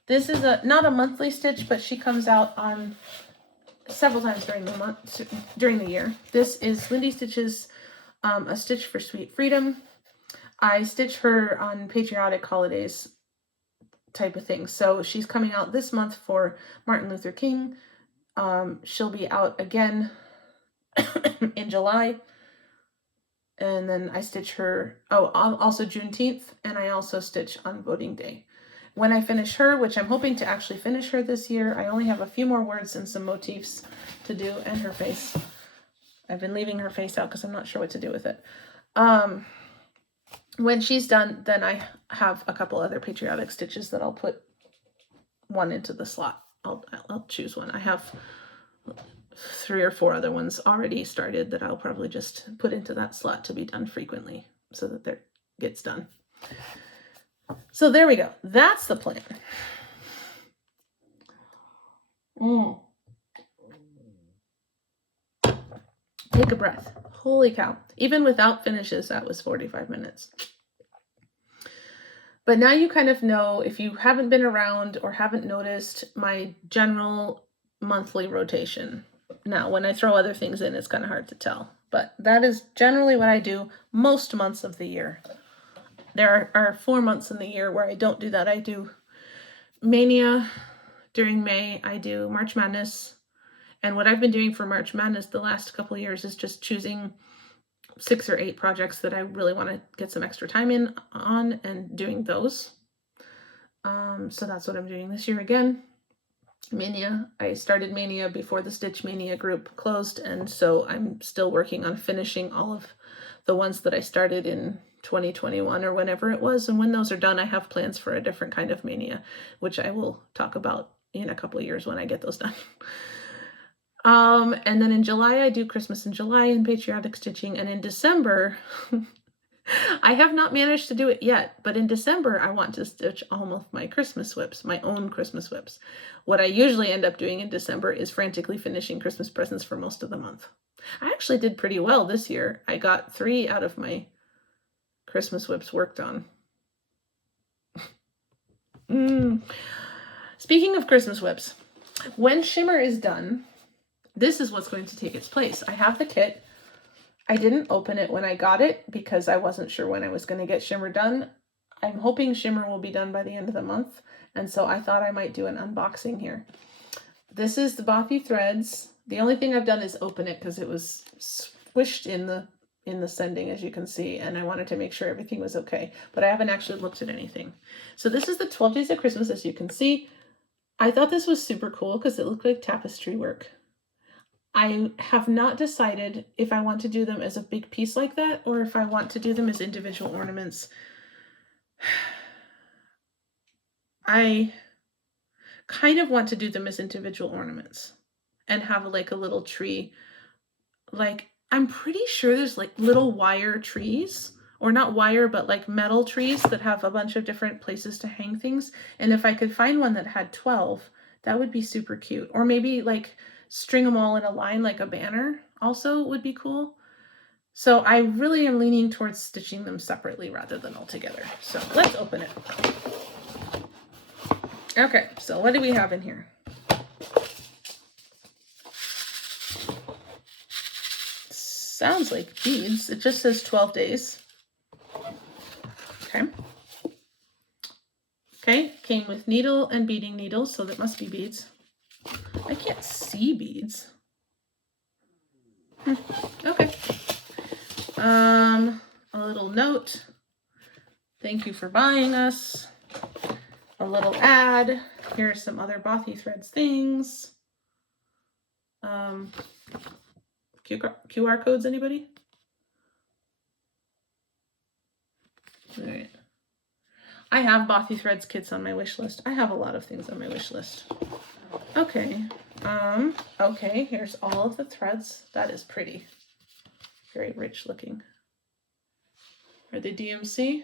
This is not a monthly stitch, but she comes out on several times during the year. This is Lindy Stitch's A Stitch for Sweet Freedom. I stitch her on patriotic holidays type of thing. So she's coming out this month for Martin Luther King. She'll be out again in July. And then I stitch her, also Juneteenth, and I also stitch on voting day. When I finish her, which I'm hoping to actually finish her this year, I only have a few more words and some motifs to do, and her face. I've been leaving her face out because I'm not sure what to do with it. When she's done, then I have a couple other patriotic stitches that I'll put one into the slot I'll choose one. I have 3 or 4 other ones already started that I'll probably just put into that slot to be done frequently so that that gets done. So there we go. That's the plan. Take a breath. Holy cow. Even without finishes, that was 45 minutes. But now you kind of know, if you haven't been around or haven't noticed, my general monthly rotation. Now, when I throw other things in, it's kind of hard to tell. But that is generally what I do most months of the year. There are 4 months in the year where I don't do that. I do Mania during May. I do March Madness. And what I've been doing for March Madness the last couple of years is just choosing 6 or 8 projects that I really want to get some extra time in on and doing those. So that's what I'm doing this year again. Mania. I started Mania before the Stitch Mania group closed, and so I'm still working on finishing all of the ones that I started in 2021 or whenever it was. And when those are done, I have plans for a different kind of Mania, which I will talk about in a couple of years when I get those done. And then in July, I do Christmas in July and patriotic stitching. And in December, I have not managed to do it yet, but in December, I want to stitch all of my Christmas whips, my own Christmas whips. What I usually end up doing in December is frantically finishing Christmas presents for most of the month. I actually did pretty well this year. I got 3 out of my Christmas whips worked on. Speaking of Christmas whips, when Shimmer is done, this is what's going to take its place. I have the kit. I didn't open it when I got it because I wasn't sure when I was going to get Shimmer done. I'm hoping Shimmer will be done by the end of the month, and so I thought I might do an unboxing here. This is the Bothy threads. The only thing I've done is open it because it was squished in the sending, as you can see, and I wanted to make sure everything was okay, but I haven't actually looked at anything. So this is the 12 Days of Christmas, as you can see. I thought this was super cool because it looked like tapestry work. I have not decided if I want to do them as a big piece like that or if I want to do them as individual ornaments. I kind of want to do them as individual ornaments and have like a little tree. Like, I'm pretty sure there's like little wire trees, or not wire, but like metal trees that have a bunch of different places to hang things. And if I could find one that had 12, that would be super cute. Or maybe like string them all in a line like a banner also would be cool. So I really am leaning towards stitching them separately rather than all together. So let's open it. Okay, so what do we have in here? Sounds like beads. It just says 12 days. Okay. Okay, came with needle and beading needles, so that must be beads. I can't see beads. Okay. A little note. Thank you for buying us. A little ad. Here are some other Bothy Threads things. QR codes, anybody? All right. I have Bothy Threads kits on my wish list. I have a lot of things on my wish list. Okay. Okay, here's all of the threads. That is pretty. Very rich looking. Are they DMC?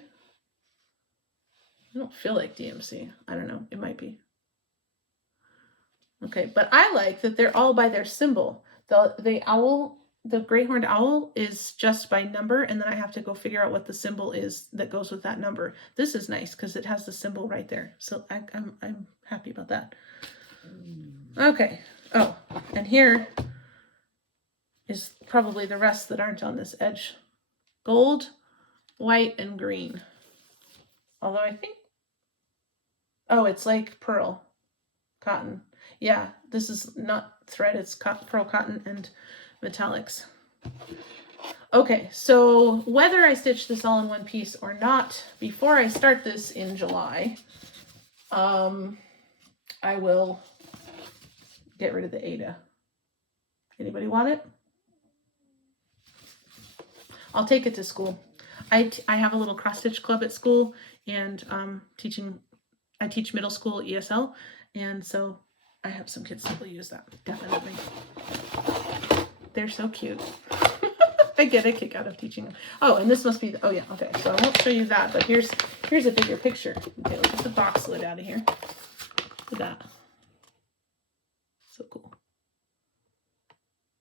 I don't feel like DMC. I don't know. It might be. Okay, but I like that they're all by their symbol. The owl, the gray horned owl is just by number, and then I have to go figure out what the symbol is that goes with that number. This is nice because it has the symbol right there. So I'm happy about that. Okay. Oh, and here is probably the rest that aren't on this edge. Gold, white, and green. Although I think, oh, it's like pearl cotton. Yeah, this is not thread, it's pearl cotton and metallics. Okay, so whether I stitch this all in one piece or not, before I start this in July, I will get rid of the Ada. Anybody want it? I'll take it to school. I have a little cross stitch club at school, and I teach middle school ESL, and so I have some kids that will use that, definitely. They're so cute. I get a kick out of teaching them. Oh, and this must be, oh yeah, okay. So I won't show you that, but here's a bigger picture. Okay, let's get the box lid out of here. Look at that. So cool.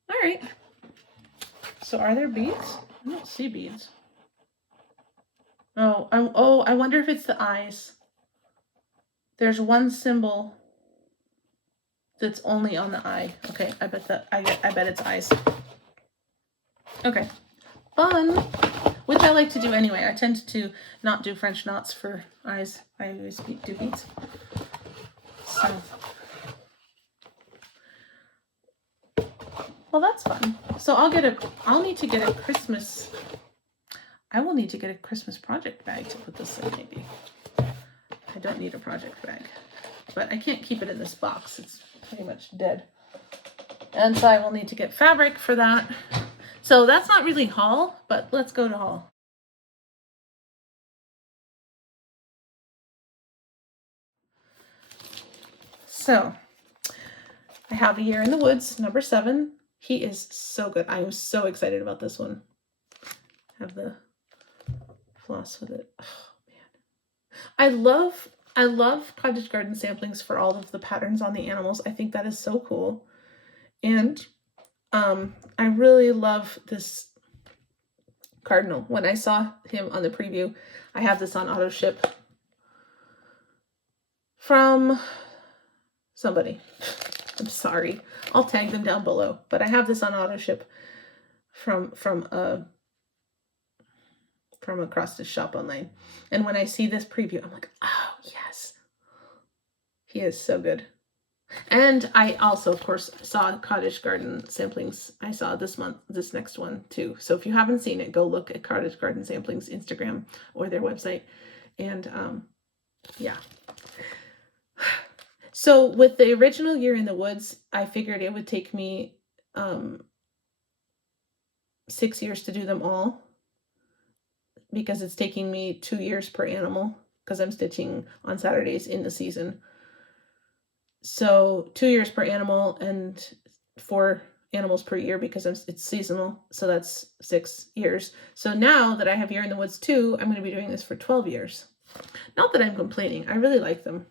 All right. So are there beads? I don't see beads. Oh, I wonder if it's the eyes. There's one symbol that's only on the eye. Okay, I bet it's eyes. Okay, fun. Which I like to do anyway. I tend to not do French knots for eyes. I always do beads. So, well, that's fun. So I will need to get a Christmas project bag to put this in, maybe. I don't need a project bag, but I can't keep it in this box. It's pretty much dead. And so I will need to get fabric for that. So that's not really haul, but let's go to haul. So I have A Year in the Woods, number 7. He is so good. I am so excited about this one. Have the floss with it. Oh man. I love Cottage Garden samplings for all of the patterns on the animals. I think that is so cool. And I really love this cardinal. When I saw him on the preview, I have this on auto ship from somebody. I'm sorry. I'll tag them down below. But I have this on auto ship from across the shop online. And when I see this preview, I'm like, oh yes. He is so good. And I also, of course, saw Cottage Garden samplings. I saw this next one too. So if you haven't seen it, go look at Cottage Garden samplings Instagram or their website. And yeah. So with the original Year in the Woods, I figured it would take me 6 years to do them all, because it's taking me 2 years per animal because I'm stitching on Saturdays in the season. So 2 years per animal and 4 animals per year because it's seasonal. So that's 6 years. So now that I have Year in the Woods 2, I'm going to be doing this for 12 years. Not that I'm complaining. I really like them.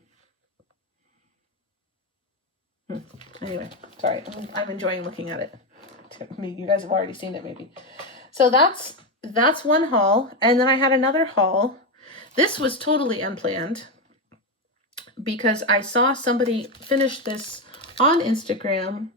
Anyway, sorry. I'm enjoying looking at it. You guys have already seen it maybe. So that's one haul. And then I had another haul. This was totally unplanned because I saw somebody finish this on Instagram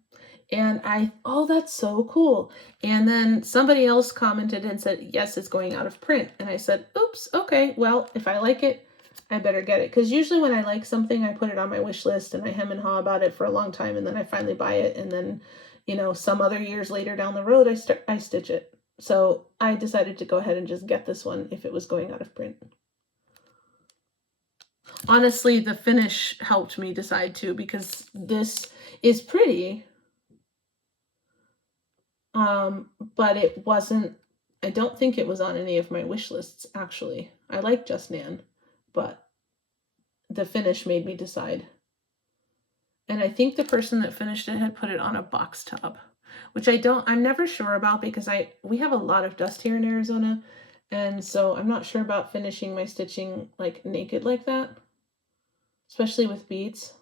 and oh, that's so cool. And then somebody else commented and said, yes, it's going out of print. And I said, oops, okay, well, if I like it, I better get it. Because usually when I like something, I put it on my wish list and I hem and haw about it for a long time. And then I finally buy it. And then, you know, some other years later down the road, I stitch it. So I decided to go ahead and just get this one if it was going out of print. Honestly, the finish helped me decide too, because this is pretty. But it wasn't, I don't think it was on any of my wish lists, actually. I like Just Nan, but the finish made me decide. And I think the person that finished it had put it on a box top, which I'm never sure about, because we have a lot of dust here in Arizona. And so I'm not sure about finishing my stitching like naked like that, especially with beads.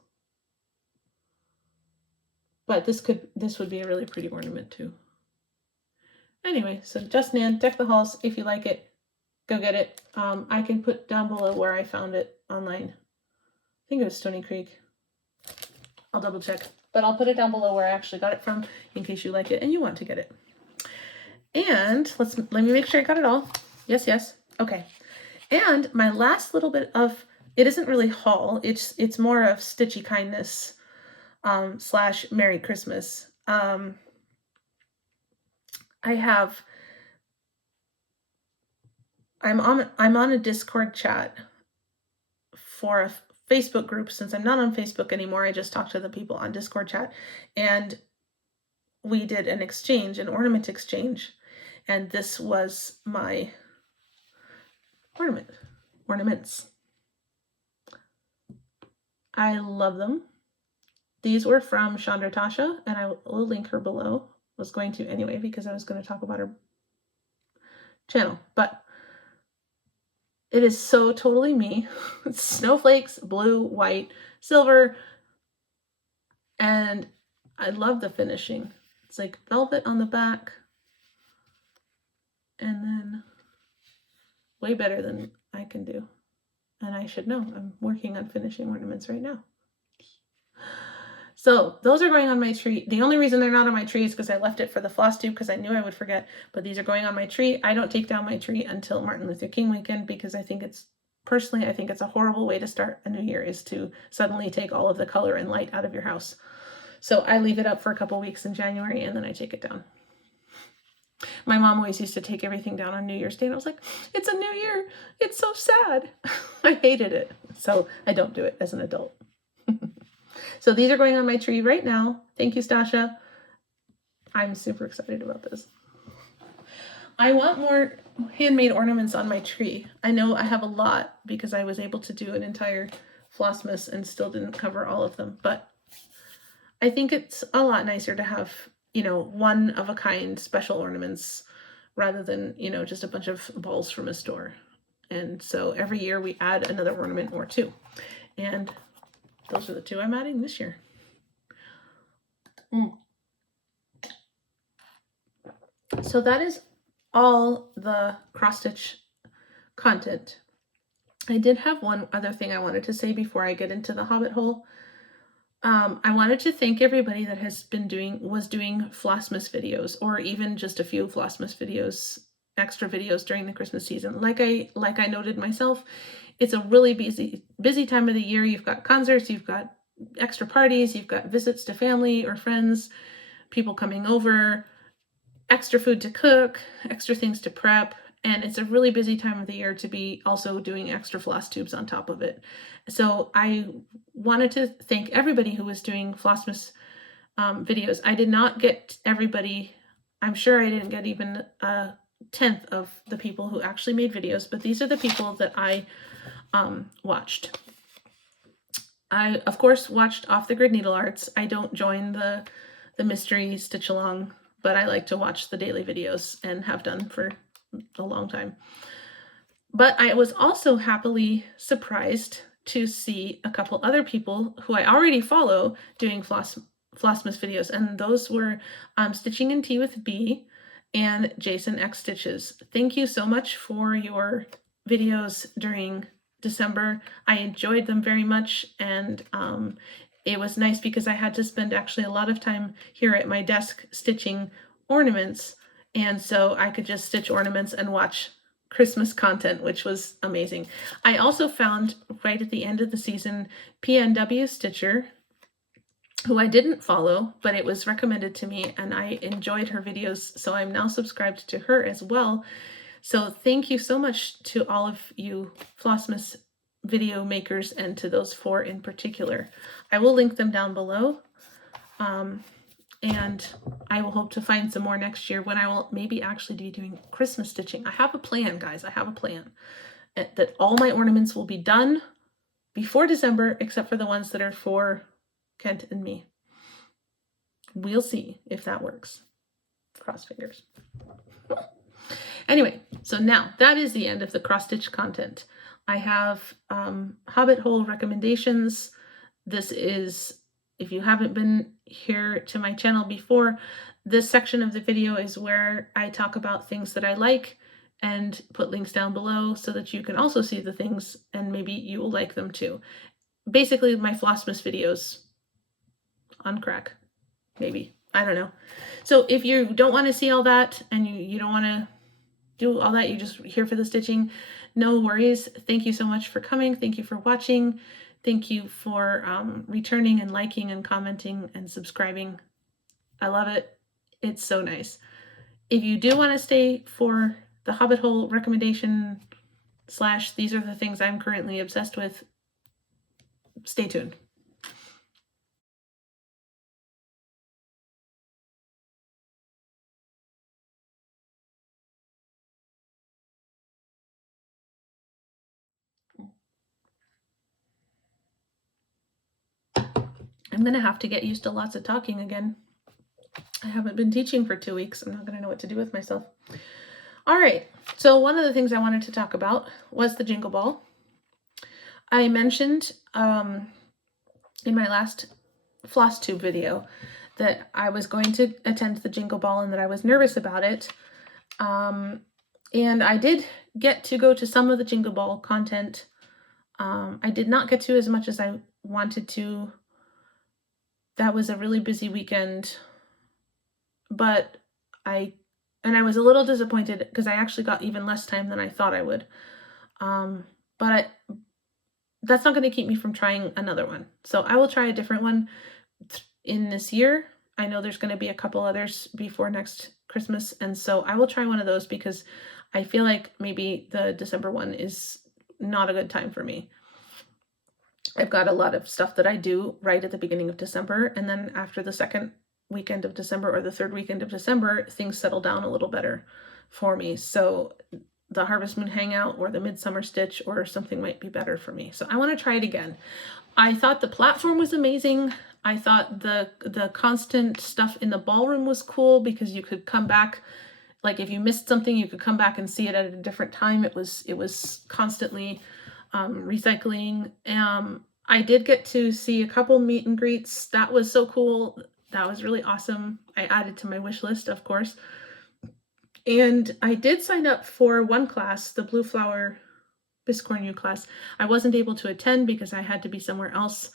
But this would be a really pretty ornament too. Anyway, so Just Nan, Deck the Halls. If you like it, go get it. I can put down below where I found it online. I think it was Stony Creek. I'll double check. But I'll put it down below where I actually got it from in case you like it and you want to get it. And let me make sure I got it all. Yes, yes. Okay. And my last little bit of, it isn't really haul. It's more of stitchy kindness / Merry Christmas. I'm on a Discord chat for a Facebook group. Since I'm not on Facebook anymore, I just talk to the people on Discord chat, and we did an exchange, an ornament exchange, and this was my ornaments. I love them. These were from Chandra Tasha, and I will link her below. I was going to anyway because I was going to talk about her channel, but it is so totally me. It's snowflakes, blue, white, silver, and I love the finishing. It's like velvet on the back, and then way better than I can do. And I should know. I'm working on finishing ornaments right now. So those are going on my tree. The only reason they're not on my tree is because I left it for the Flosstube because I knew I would forget. But these are going on my tree. I don't take down my tree until Martin Luther King weekend because I think it's, personally, I think it's a horrible way to start a new year, is to suddenly take all of the color and light out of your house. So I leave it up for a couple weeks in January and then I take it down. My mom always used to take everything down on New Year's Day, and I was like, it's a new year. It's so sad. I hated it. So I don't do it as an adult. So these are going on my tree right now. Thank you, Stasha. I'm super excited about this. I want more handmade ornaments on my tree. I know I have a lot because I was able to do an entire Flossmas and still didn't cover all of them, but I think it's a lot nicer to have, you know, one of a kind special ornaments rather than, you know, just a bunch of balls from a store. And so every year we add another ornament or two. And those are the two I'm adding this year. So that is all the cross-stitch content. I did have one other thing I wanted to say before I get into the Hobbit hole. I wanted to thank everybody that was doing Flossmas videos, or even just a few Flossmas videos, extra videos during the Christmas season. Like I noted myself, it's a really busy time of the year. You've got concerts, you've got extra parties, you've got visits to family or friends, people coming over, extra food to cook, extra things to prep, and it's a really busy time of the year to be also doing extra floss tubes on top of it. So I wanted to thank everybody who was doing Flossmas videos. I did not get everybody. I'm sure I didn't get even a tenth of the people who actually made videos, but these are the people that I watched. I, of course, watched Off the Grid Needle Arts. I don't join the mystery stitch along, but I like to watch the daily videos and have done for a long time. But I was also happily surprised to see a couple other people who I already follow doing Flossmas videos, and those were Stitching in Tea with B and Jason X Stitches. Thank you so much for your videos during December. I enjoyed them very much, and it was nice because I had to spend actually a lot of time here at my desk stitching ornaments, and so I could just stitch ornaments and watch Christmas content, which was amazing. I also found right at the end of the season PNW Stitcher, who I didn't follow, but it was recommended to me and I enjoyed her videos, so I'm now subscribed to her as well. So thank you so much to all of you Flossmas video makers and to those four in particular. I will link them down below. And I will hope to find some more next year when I will maybe actually be doing Christmas stitching. I have a plan, guys. I have a plan that all my ornaments will be done before December, except for the ones that are for Kent and me. We'll see if that works. Cross fingers. Anyway, so now that is the end of the cross-stitch content. I have Hobbit hole recommendations. This is, if you haven't been here to my channel before, this section of the video is where I talk about things that I like and put links down below so that you can also see the things and maybe you will like them too. Basically, my Flossmas videos on crack, maybe. I don't know. So if you don't want to see all that and you don't want to do all that, you just here for the stitching, no worries. Thank you so much for coming. Thank you for watching. Thank you for returning and liking and commenting and subscribing. I love it. It's so nice. If you do want to stay for the Hobbit hole recommendation / these are the things I'm currently obsessed with, stay tuned. I'm going to have to get used to lots of talking again. I haven't been teaching for 2 weeks. I'm not going to know what to do with myself. All right. So one of the things I wanted to talk about was the Jingle Ball. I mentioned in my last Flosstube video that I was going to attend the Jingle Ball and that I was nervous about it. And I did get to go to some of the Jingle Ball content. I did not get to as much as I wanted to. That was a really busy weekend, but I was a little disappointed because I actually got even less time than I thought I would. But that's not going to keep me from trying another one. So I will try a different one in this year. I know there's going to be a couple others before next Christmas, and so I will try one of those because I feel like maybe the December one is not a good time for me. I've got a lot of stuff that I do right at the beginning of December, and then after the second weekend of December or the third weekend of December, things settle down a little better for me. So the Harvest Moon Hangout or the Midsummer Stitch or something might be better for me. So I want to try it again. I thought the platform was amazing. I thought the constant stuff in the ballroom was cool because you could come back, like if you missed something, you could come back and see it at a different time. It was constantly recycling. I did get to see a couple meet and greets. That was so cool. That was really awesome. I added to my wish list, of course. And I did sign up for one class, the Blue Flower Biscornu class. I wasn't able to attend because I had to be somewhere else.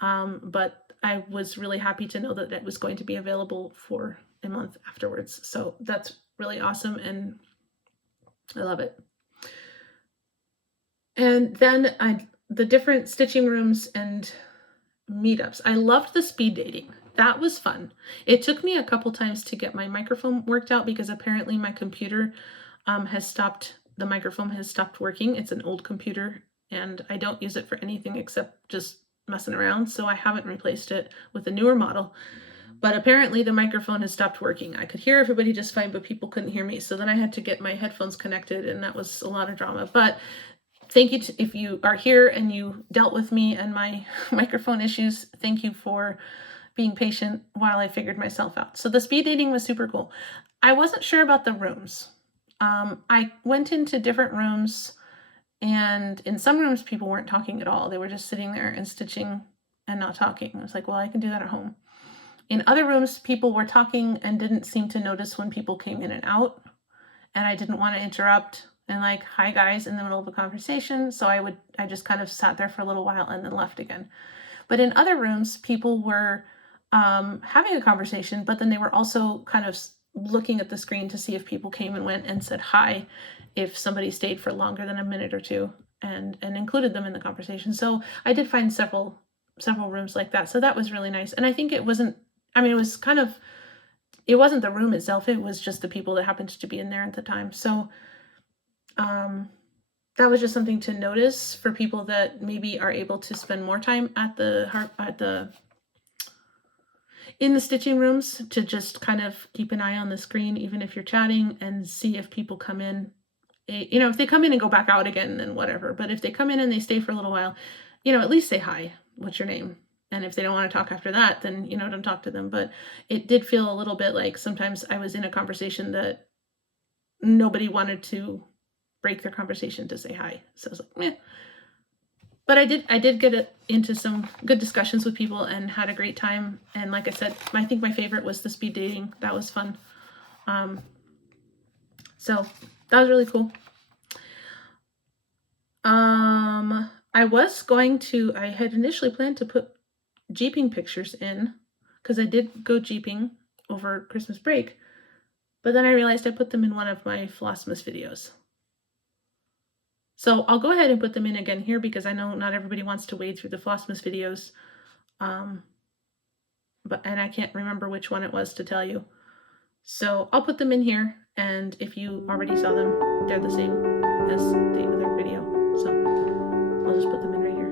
But I was really happy to know that it was going to be available for a month afterwards. So that's really awesome and I love it. And then the different stitching rooms and meetups. I loved the speed dating. That was fun. It took me a couple times to get my microphone worked out because apparently my computer the microphone has stopped working. It's an old computer and I don't use it for anything except just messing around. So I haven't replaced it with a newer model. But apparently the microphone has stopped working. I could hear everybody just fine, but people couldn't hear me. So then I had to get my headphones connected and that was a lot of drama. But thank you if you are here and you dealt with me and my microphone issues. Thank you for being patient while I figured myself out. So the speed dating was super cool. I wasn't sure about the rooms. I went into different rooms and in some rooms people weren't talking at all. They were just sitting there and stitching and not talking. I was like, well, I can do that at home. In other rooms, people were talking and didn't seem to notice when people came in and out. And I didn't want to interrupt and like, hi guys, in the middle of a conversation. So I just kind of sat there for a little while and then left again. But in other rooms, people were having a conversation, but then they were also kind of looking at the screen to see if people came and went and said hi, if somebody stayed for longer than a minute or two and included them in the conversation. So I did find several rooms like that. So that was really nice. And I think it wasn't the room itself. It was just the people that happened to be in there at the time. So that was just something to notice for people that maybe are able to spend more time in the stitching rooms, to just kind of keep an eye on the screen, even if you're chatting, and see if people come in. If they come in and go back out again, then whatever. But if they come in and they stay for a little while, at least say hi. What's your name? And if they don't want to talk after that, then, don't talk to them. But it did feel a little bit like sometimes I was in a conversation that nobody wanted to break their conversation to say hi. So I was like, meh. But I did get into some good discussions with people and had a great time. And like I said, I think my favorite was the speed dating. That was fun. So that was really cool. I had initially planned to put jeeping pictures in because I did go jeeping over Christmas break, but then I realized I put them in one of my Flossmas videos. So I'll go ahead and put them in again here because I know not everybody wants to wade through the Flossmas videos. And I can't remember which one it was to tell you. So I'll put them in here, and if you already saw them, they're the same as the other video. So I'll just put them in right here.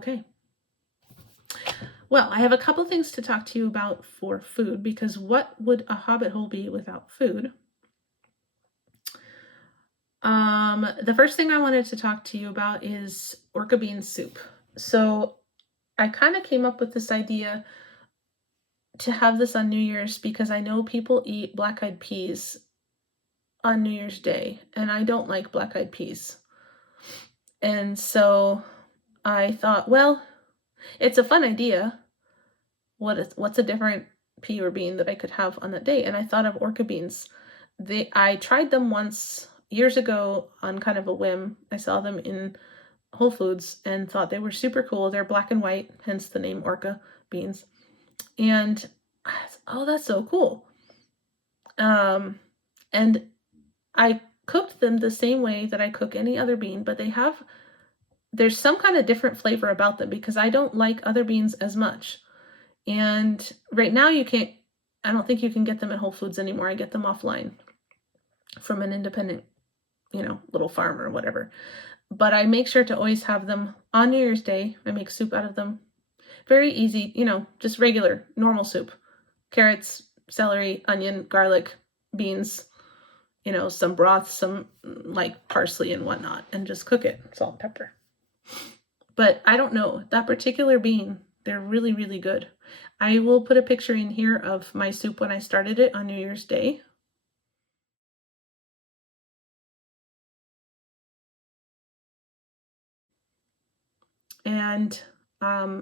Okay. Well, I have a couple things to talk to you about for food, because what would a hobbit hole be without food? The first thing I wanted to talk to you about is orca bean soup. So I kind of came up with this idea to have this on New Year's because I know people eat black-eyed peas on New Year's Day, and I don't like black-eyed peas. And so I thought, well, it's a fun idea. What's a different pea or bean that I could have on that day? And I thought of orca beans. I tried them once years ago on kind of a whim. I saw them in Whole Foods and thought they were super cool. They're black and white, hence the name orca beans. And oh, that's so cool. And I cooked them the same way that I cook any other bean, but there's some kind of different flavor about them because I don't like other beans as much. And right now I don't think you can get them at Whole Foods anymore. I get them offline from an independent, little farm or whatever. But I make sure to always have them on New Year's Day. I make soup out of them. Very easy, just regular, normal soup. Carrots, celery, onion, garlic, beans, some broth, some like parsley and whatnot, and just cook it, salt and pepper. But I don't know, that particular bean, they're really, really good. I will put a picture in here of my soup when I started it on New Year's Day. And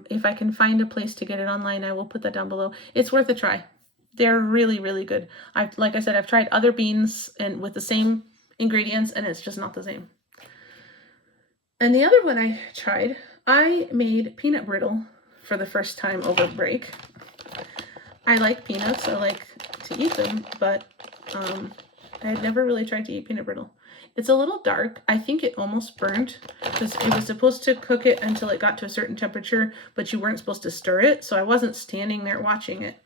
if I can find a place to get it online, I will put that down below. It's worth a try. They're really, really good. Like I said, I've tried other beans and with the same ingredients, and it's just not the same. And the other one I tried, I made peanut brittle for the first time over break. I like peanuts. I like to eat them, but I had never really tried to eat peanut brittle. It's a little dark. I think it almost burned because it was supposed to cook it until it got to a certain temperature, but you weren't supposed to stir it. So I wasn't standing there watching it.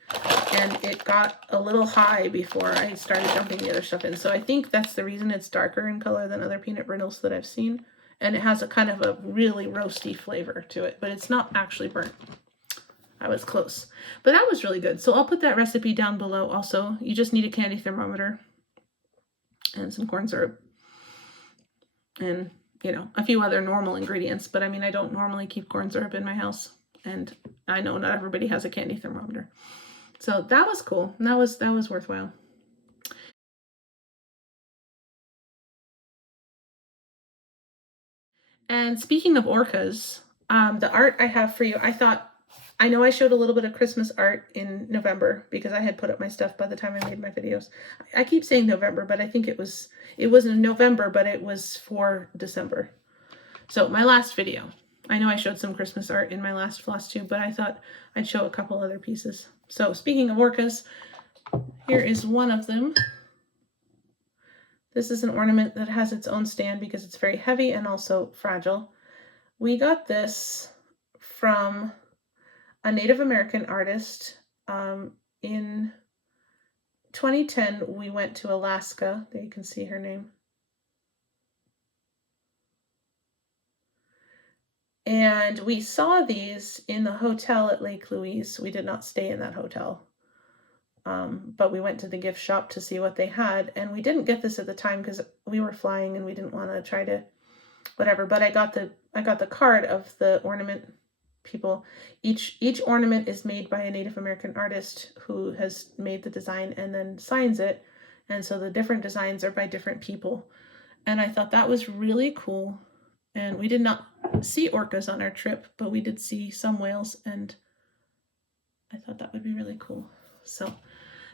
And it got a little high before I started dumping the other stuff in. So I think that's the reason it's darker in color than other peanut brittles that I've seen. And it has a kind of a really roasty flavor to it, but it's not actually burnt. I was close. But that was really good. So I'll put that recipe down below also. You just need a candy thermometer and some corn syrup. And, a few other normal ingredients. But I mean, I don't normally keep corn syrup in my house. And I know not everybody has a candy thermometer. So that was cool. That was worthwhile. And speaking of orcas, the art I have for you, I know I showed a little bit of Christmas art in November because I had put up my stuff by the time I made my videos. I keep saying November, but I think it wasn't November, but it was for December. So my last video, I know I showed some Christmas art in my last Flosstube, but I thought I'd show a couple other pieces. So speaking of orcas, here is one of them. This is an ornament that has its own stand because it's very heavy and also fragile. We got this from a Native American artist. In 2010, we went to Alaska. There you can see her name. And we saw these in the hotel at Lake Louise. We did not stay in that hotel. But we went to the gift shop to see what they had. And we didn't get this at the time because we were flying and we didn't want to try to whatever. But I got the card of the ornament people. Each ornament is made by a Native American artist who has made the design and then signs it. And so the different designs are by different people. And I thought that was really cool. And we did not see orcas on our trip, but we did see some whales, and I thought that would be really cool. So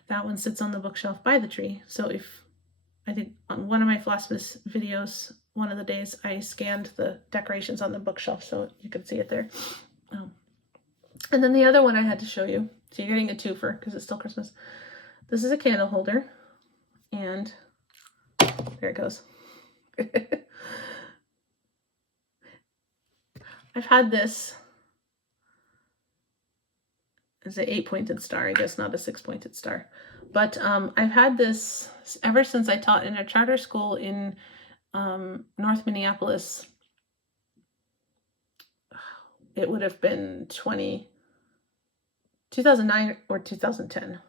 that one sits on the bookshelf by the tree. So I think on one of my Flossmas videos, one of the days I scanned the decorations on the bookshelf so you could see it there. And then the other one I had to show you. So you're getting a twofer because it's still Christmas. This is a candle holder, and there it goes. I've had this. It's an 8-pointed star, I guess, not a 6-pointed star. But I've had this ever since I taught in a charter school in North Minneapolis. it would have been 2009 or 2010,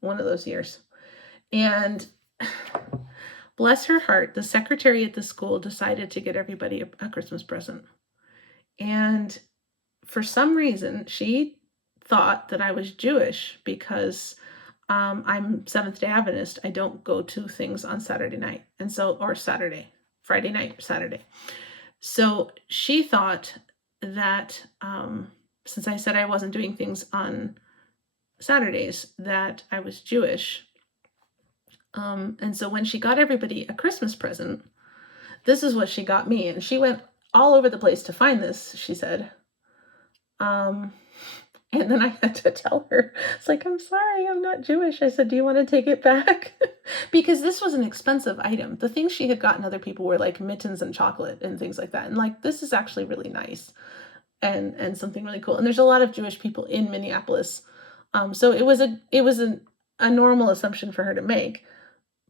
one of those years. And bless her heart, the secretary at the school decided to get everybody a Christmas present. And for some reason, she thought that I was Jewish because I'm Seventh-day Adventist. I don't go to things on Saturday night, and so, or Saturday, Friday night, Saturday. So she thought that since I said I wasn't doing things on Saturdays, that I was Jewish. And so when she got everybody a Christmas present, this is what she got me. And she went all over the place to find this, she said. And then I had to tell her, it's like, I'm sorry, I'm not Jewish. I said, do you want to take it back? Because this was an expensive item. The things she had gotten other people were like mittens and chocolate and things like that. And like, this is actually really nice and something really cool. And there's a lot of Jewish people in Minneapolis. So it was a normal assumption for her to make.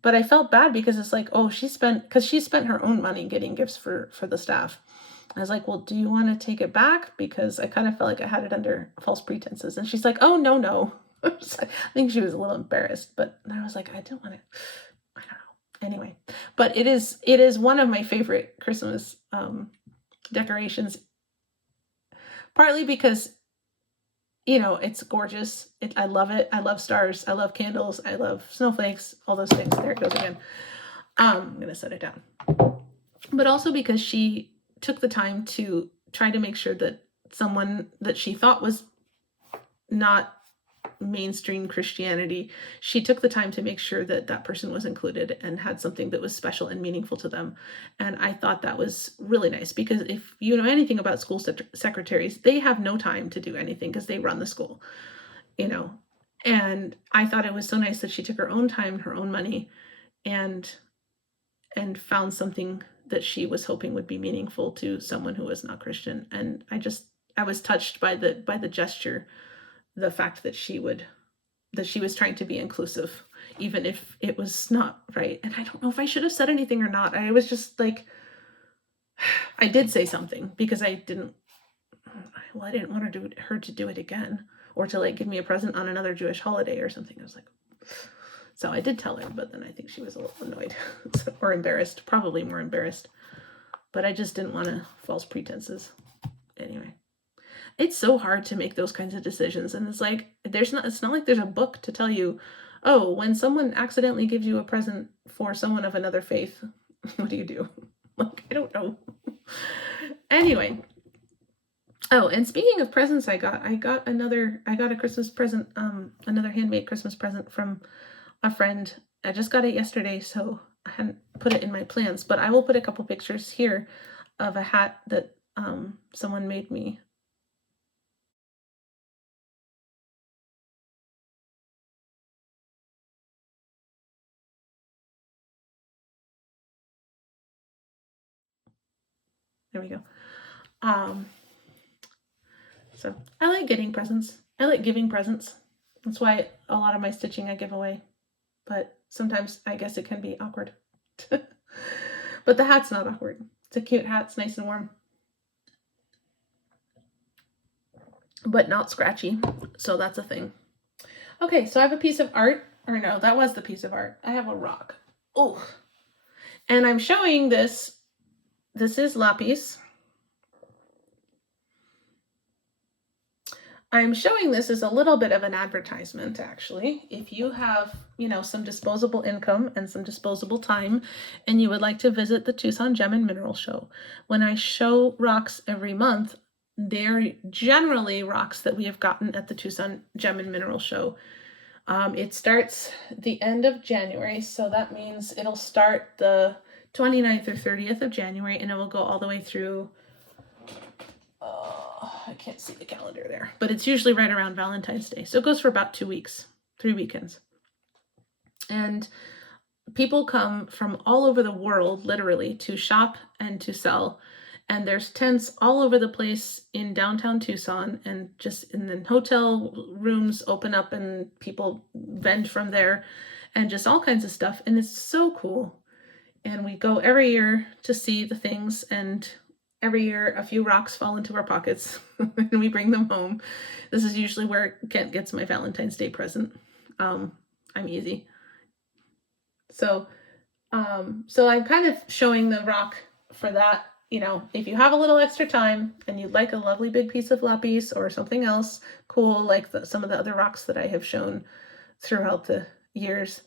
But I felt bad because it's like, oh, she spent her own money getting gifts for the staff. I was like, well, do you want to take it back? Because I kind of felt like I had it under false pretenses. And she's like, oh, no. I think she was a little embarrassed, but I was like, I don't want to, I don't know. Anyway, but it is one of my favorite Christmas decorations, partly because, you know, it's gorgeous. I love it. I love stars. I love candles. I love snowflakes, all those things. There it goes again. I'm going to set it down. But also because she took the time to try to make sure that someone that she thought was not mainstream Christianity, she took the time to make sure that that person was included and had something that was special and meaningful to them. And I thought that was really nice, because if you know anything about school secretaries, they have no time to do anything because they run the school, you know. And I thought it was so nice that she took her own time, her own money, and found something that she was hoping would be meaningful to someone who was not Christian. And I was touched by the gesture, the fact that she was trying to be inclusive, even if it was not right. And I don't know if I should have said anything or not. I was just like, I did say something because I didn't want her to do it again, or to like give me a present on another Jewish holiday or something. I was like, so I did tell her, but then I think she was a little annoyed or embarrassed, probably more embarrassed. But I just didn't want to false pretenses. Anyway, it's so hard to make those kinds of decisions. And it's like, it's not like there's a book to tell you, oh, when someone accidentally gives you a present for someone of another faith, what do you do? Like, I don't know. Anyway. Oh, and speaking of presents, I got a Christmas present, another handmade Christmas present from a friend. I just got it yesterday, so I hadn't put it in my plans, but I will put a couple pictures here of a hat that someone made me. There we go. So I like getting presents. I like giving presents. That's why a lot of my stitching I give away. But sometimes I guess it can be awkward. But the hat's not awkward. It's a cute hat. It's nice and warm. But not scratchy. So that's a thing. Okay, so I have a piece of art. Or no, that was the piece of art. I have a rock. Oh. And I'm showing this. This is lapis. I'm showing this as a little bit of an advertisement, actually. If you have, you know, some disposable income and some disposable time, and you would like to visit the Tucson Gem and Mineral Show. When I show rocks every month, they're generally rocks that we have gotten at the Tucson Gem and Mineral Show. It starts the end of January, so that means it'll start the 29th or 30th of January, and it will go all the way through, I can't see the calendar there, but it's usually right around Valentine's Day. So it goes for about 2 weeks, 3 weekends. And people come from all over the world, literally, to shop and to sell. And there's tents all over the place in downtown Tucson, and just in the hotel rooms open up and people vend from there, and just all kinds of stuff. And it's so cool. And we go every year to see the things, and every year a few rocks fall into our pockets and we bring them home. This is usually where Kent gets my Valentine's Day present. I'm easy. So I'm kind of showing the rock for that. You know, if you have a little extra time and you'd like a lovely big piece of lapis or something else cool, like some of the other rocks that I have shown throughout the years,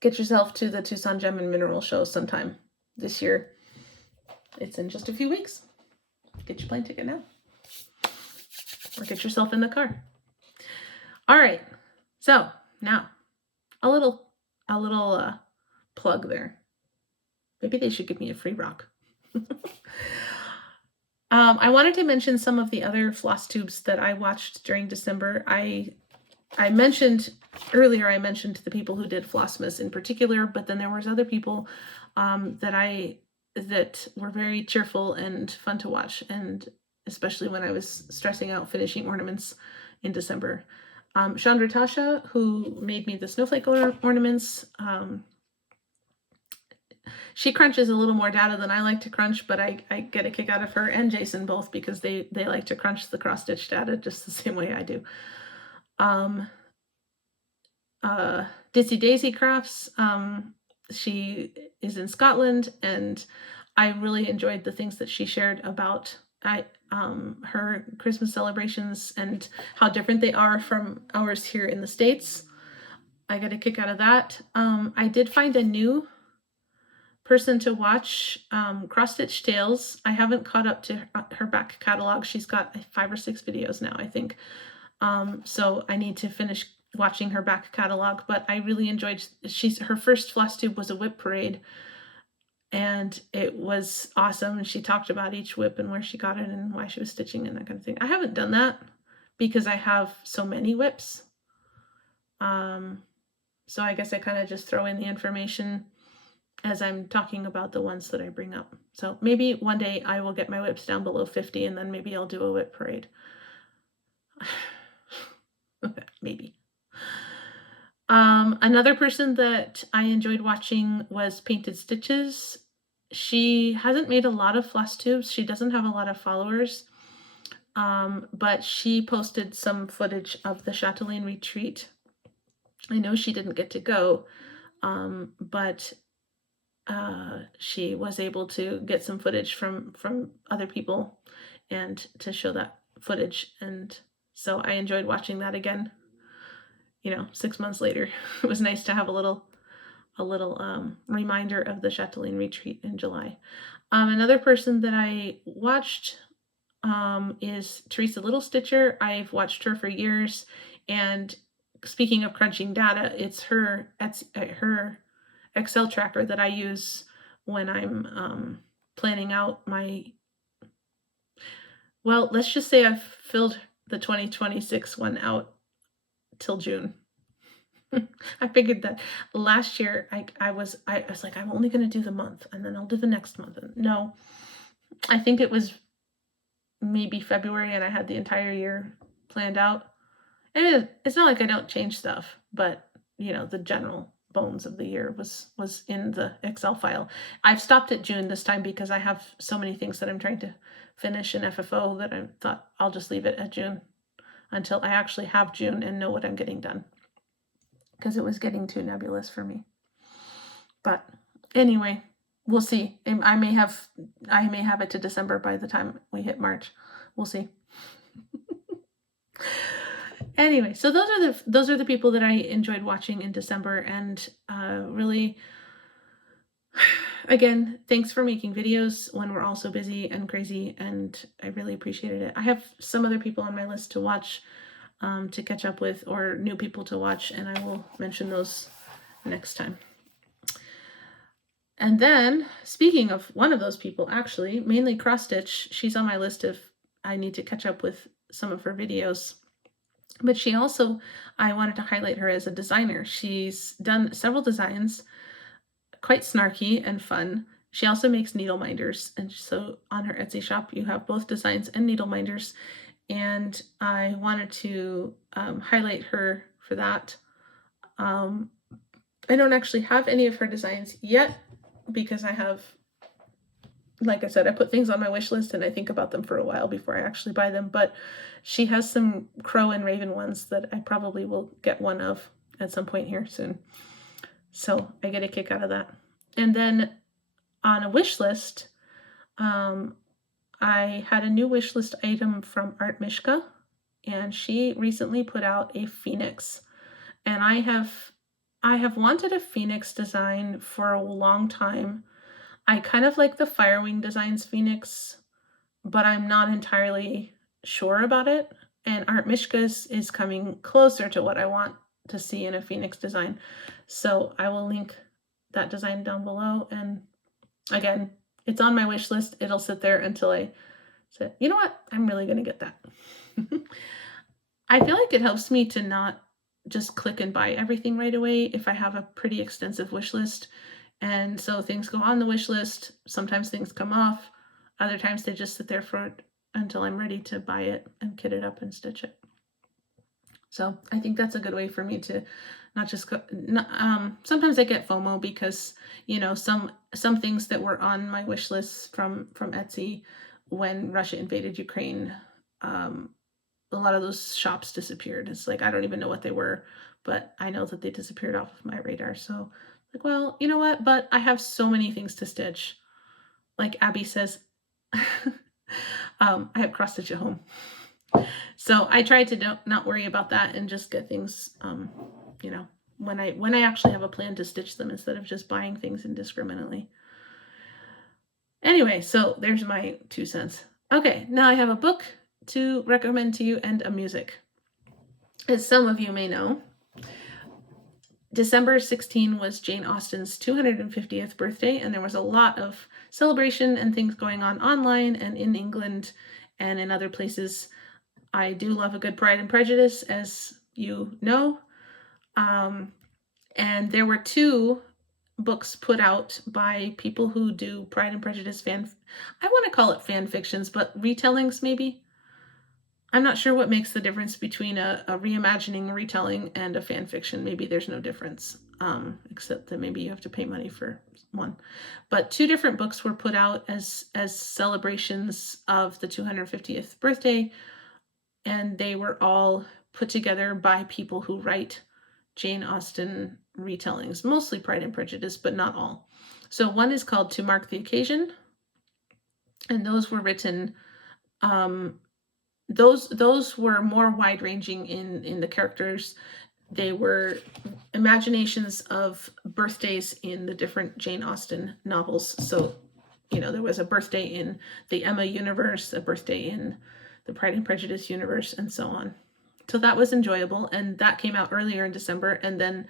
get yourself to the Tucson Gem and Mineral Show sometime this year. It's in just a few weeks. Get your plane ticket now. Or get yourself in the car. All right. So now a little plug there. Maybe they should give me a free rock. I wanted to mention some of the other Flosstubes that I watched during December. I mentioned earlier, the people who did Flossmas in particular, but then there was other people that were very cheerful and fun to watch, and especially when I was stressing out finishing ornaments in December. Chandra Tasha, who made me the snowflake ornaments, she crunches a little more data than I like to crunch, but I get a kick out of her and Jason both because they like to crunch the cross-stitch data just the same way I do. Ditsy Daisy Crafts, she is in Scotland, and I really enjoyed the things that she shared about her Christmas celebrations and how different they are from ours here in the States. I got a kick out of that. I did find a new person to watch, Cross Stitch Tales. I haven't caught up to her back catalog. She's got 5 or 6 videos now, I think. So I need to finish watching her back catalog, but I really enjoyed, her first Flosstube was a whip parade, and it was awesome. And she talked about each whip and where she got it and why she was stitching and that kind of thing. I haven't done that because I have so many whips. So I guess I kind of just throw in the information as I'm talking about the ones that I bring up. So maybe one day I will get my whips down below 50 and then maybe I'll do a whip parade. Maybe. Another person that I enjoyed watching was Painted Stitches. She hasn't made a lot of Flosstubes. She doesn't have a lot of followers, but she posted some footage of the Chatelaine retreat. I know she didn't get to go, but she was able to get some footage from other people and to show that footage. And so I enjoyed watching that again. 6 months later. It was nice to have a little reminder of the Chatelaine retreat in July. Another person that I watched is Teresa Little Stitcher. I've watched her for years, and speaking of crunching data, it's her Excel tracker that I use when I'm planning out my, well, let's just say I've filled the 2026 one out till June. I figured that last year I was like, I'm only going to do the month and then I'll do the next month. No, I think it was maybe February and I had the entire year planned out. And it's not like I don't change stuff, but the general bones of the year was in the Excel file. I've stopped at June this time because I have so many things that I'm trying to finish in FFO that I thought I'll just leave it at June until I actually have June and know what I'm getting done, because it was getting too nebulous for me. But anyway, we'll see. I may have it to December by the time we hit March. We'll see. Anyway, so those are the people that I enjoyed watching in December, and really, again, thanks for making videos when we're all so busy and crazy, and I really appreciated it. I have some other people on my list to watch, to catch up with, or new people to watch, and I will mention those next time. And then, speaking of one of those people, actually, mainly Cross Stitch, she's on my list if I need to catch up with some of her videos. But she also, I wanted to highlight her as a designer. She's done several designs, quite snarky and fun. She also makes needle minders, and so on her Etsy shop you have both designs and needle minders, and I wanted to highlight her for that. I don't actually have any of her designs yet because I have like I said, I put things on my wish list and I think about them for a while before I actually buy them. But she has some crow and raven ones that I probably will get one of at some point here soon. So I get a kick out of that. And then on a wish list, I had a new wish list item from Art Mishka, and she recently put out a phoenix. And I have wanted a phoenix design for a long time. I kind of like the Firewing Designs phoenix, but I'm not entirely sure about it. And Art Mishka's is coming closer to what I want to see in a phoenix design. So I will link that design down below. And again, it's on my wish list. It'll sit there until I say, you know what, I'm really going to get that. I feel like it helps me to not just click and buy everything right away if I have a pretty extensive wish list. And so things go on the wish list. Sometimes things come off. Other times they just sit there for until I'm ready to buy it and kit it up and stitch it. So I think that's a good way for me to not just go. Sometimes I get FOMO because, you know, some things that were on my wish list from Etsy when Russia invaded Ukraine, a lot of those shops disappeared. It's like, I don't even know what they were, but I know that they disappeared off of my radar. So like, well, you know what? But I have so many things to stitch. Like Abby says, I have cross stitch at home. So I try to not worry about that and just get things, you know, when I actually have a plan to stitch them instead of just buying things indiscriminately. Anyway, so there's my 2 cents. Okay, now I have a book to recommend to you and a music. As some of you may know, December 16 was Jane Austen's 250th birthday, and there was a lot of celebration and things going on online and in England and in other places. I do love a good Pride and Prejudice, as you know. And there were 2 books put out by people who do Pride and Prejudice I want to call it fan fictions, but retellings maybe. I'm not sure what makes the difference between a reimagining, retelling, and a fan fiction. Maybe there's no difference, except that maybe you have to pay money for one. But 2 different books were put out as celebrations of the 250th birthday, and they were all put together by people who write Jane Austen retellings, mostly Pride and Prejudice, but not all. So one is called To Mark the Occasion, and those were written, those were more wide-ranging in the characters. They were imaginations of birthdays in the different Jane Austen novels. So, you know, there was a birthday in the Emma universe, a birthday in the Pride and Prejudice universe, and so on. So that was enjoyable, and that came out earlier in December. And then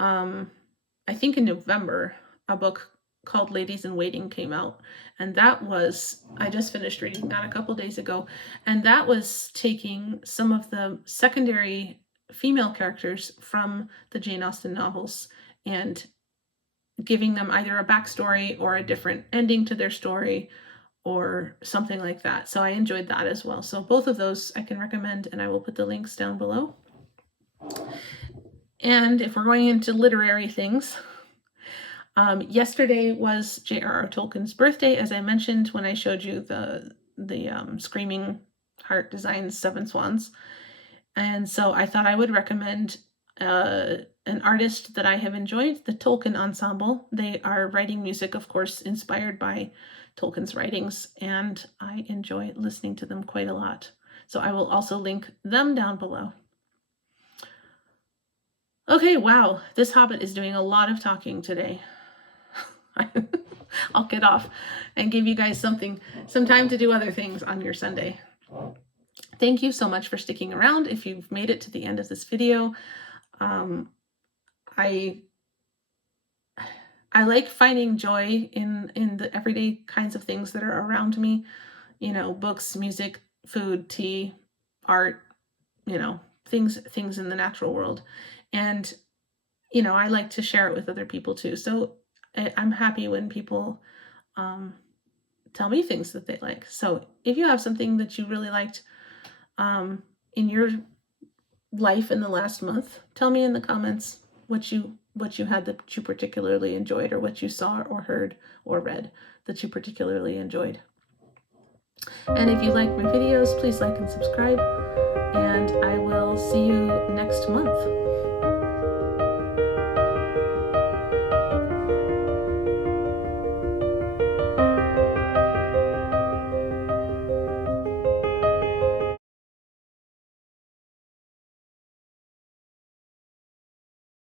I think in November, a book called Ladies in Waiting came out, and that was, I just finished reading that a couple days ago, and that was taking some of the secondary female characters from the Jane Austen novels and giving them either a backstory or a different ending to their story or something like that. So I enjoyed that as well. So both of those I can recommend, and I will put the links down below. And if we're going into literary things, yesterday was J.R.R. Tolkien's birthday, as I mentioned when I showed you the Screaming Heart Designs 7 Swans. And so I thought I would recommend an artist that I have enjoyed, the Tolkien Ensemble. They are writing music, of course, inspired by Tolkien's writings, and I enjoy listening to them quite a lot. So I will also link them down below. Okay, wow, this Hobbit is doing a lot of talking today. I'll get off and give you guys some time to do other things on your Sunday. Thank you so much for sticking around. If you've made it to the end of this video, I like finding joy in the everyday kinds of things that are around me, you know, books, music, food, tea, art, you know, things in the natural world. And, you know, I like to share it with other people too. So I'm happy when people tell me things that they like. So if you have something that you really liked in your life in the last month, tell me in the comments what you what you had that you particularly enjoyed, or what you saw or heard or read that you particularly enjoyed. And if you like my videos, please like and subscribe, and I will see you next month.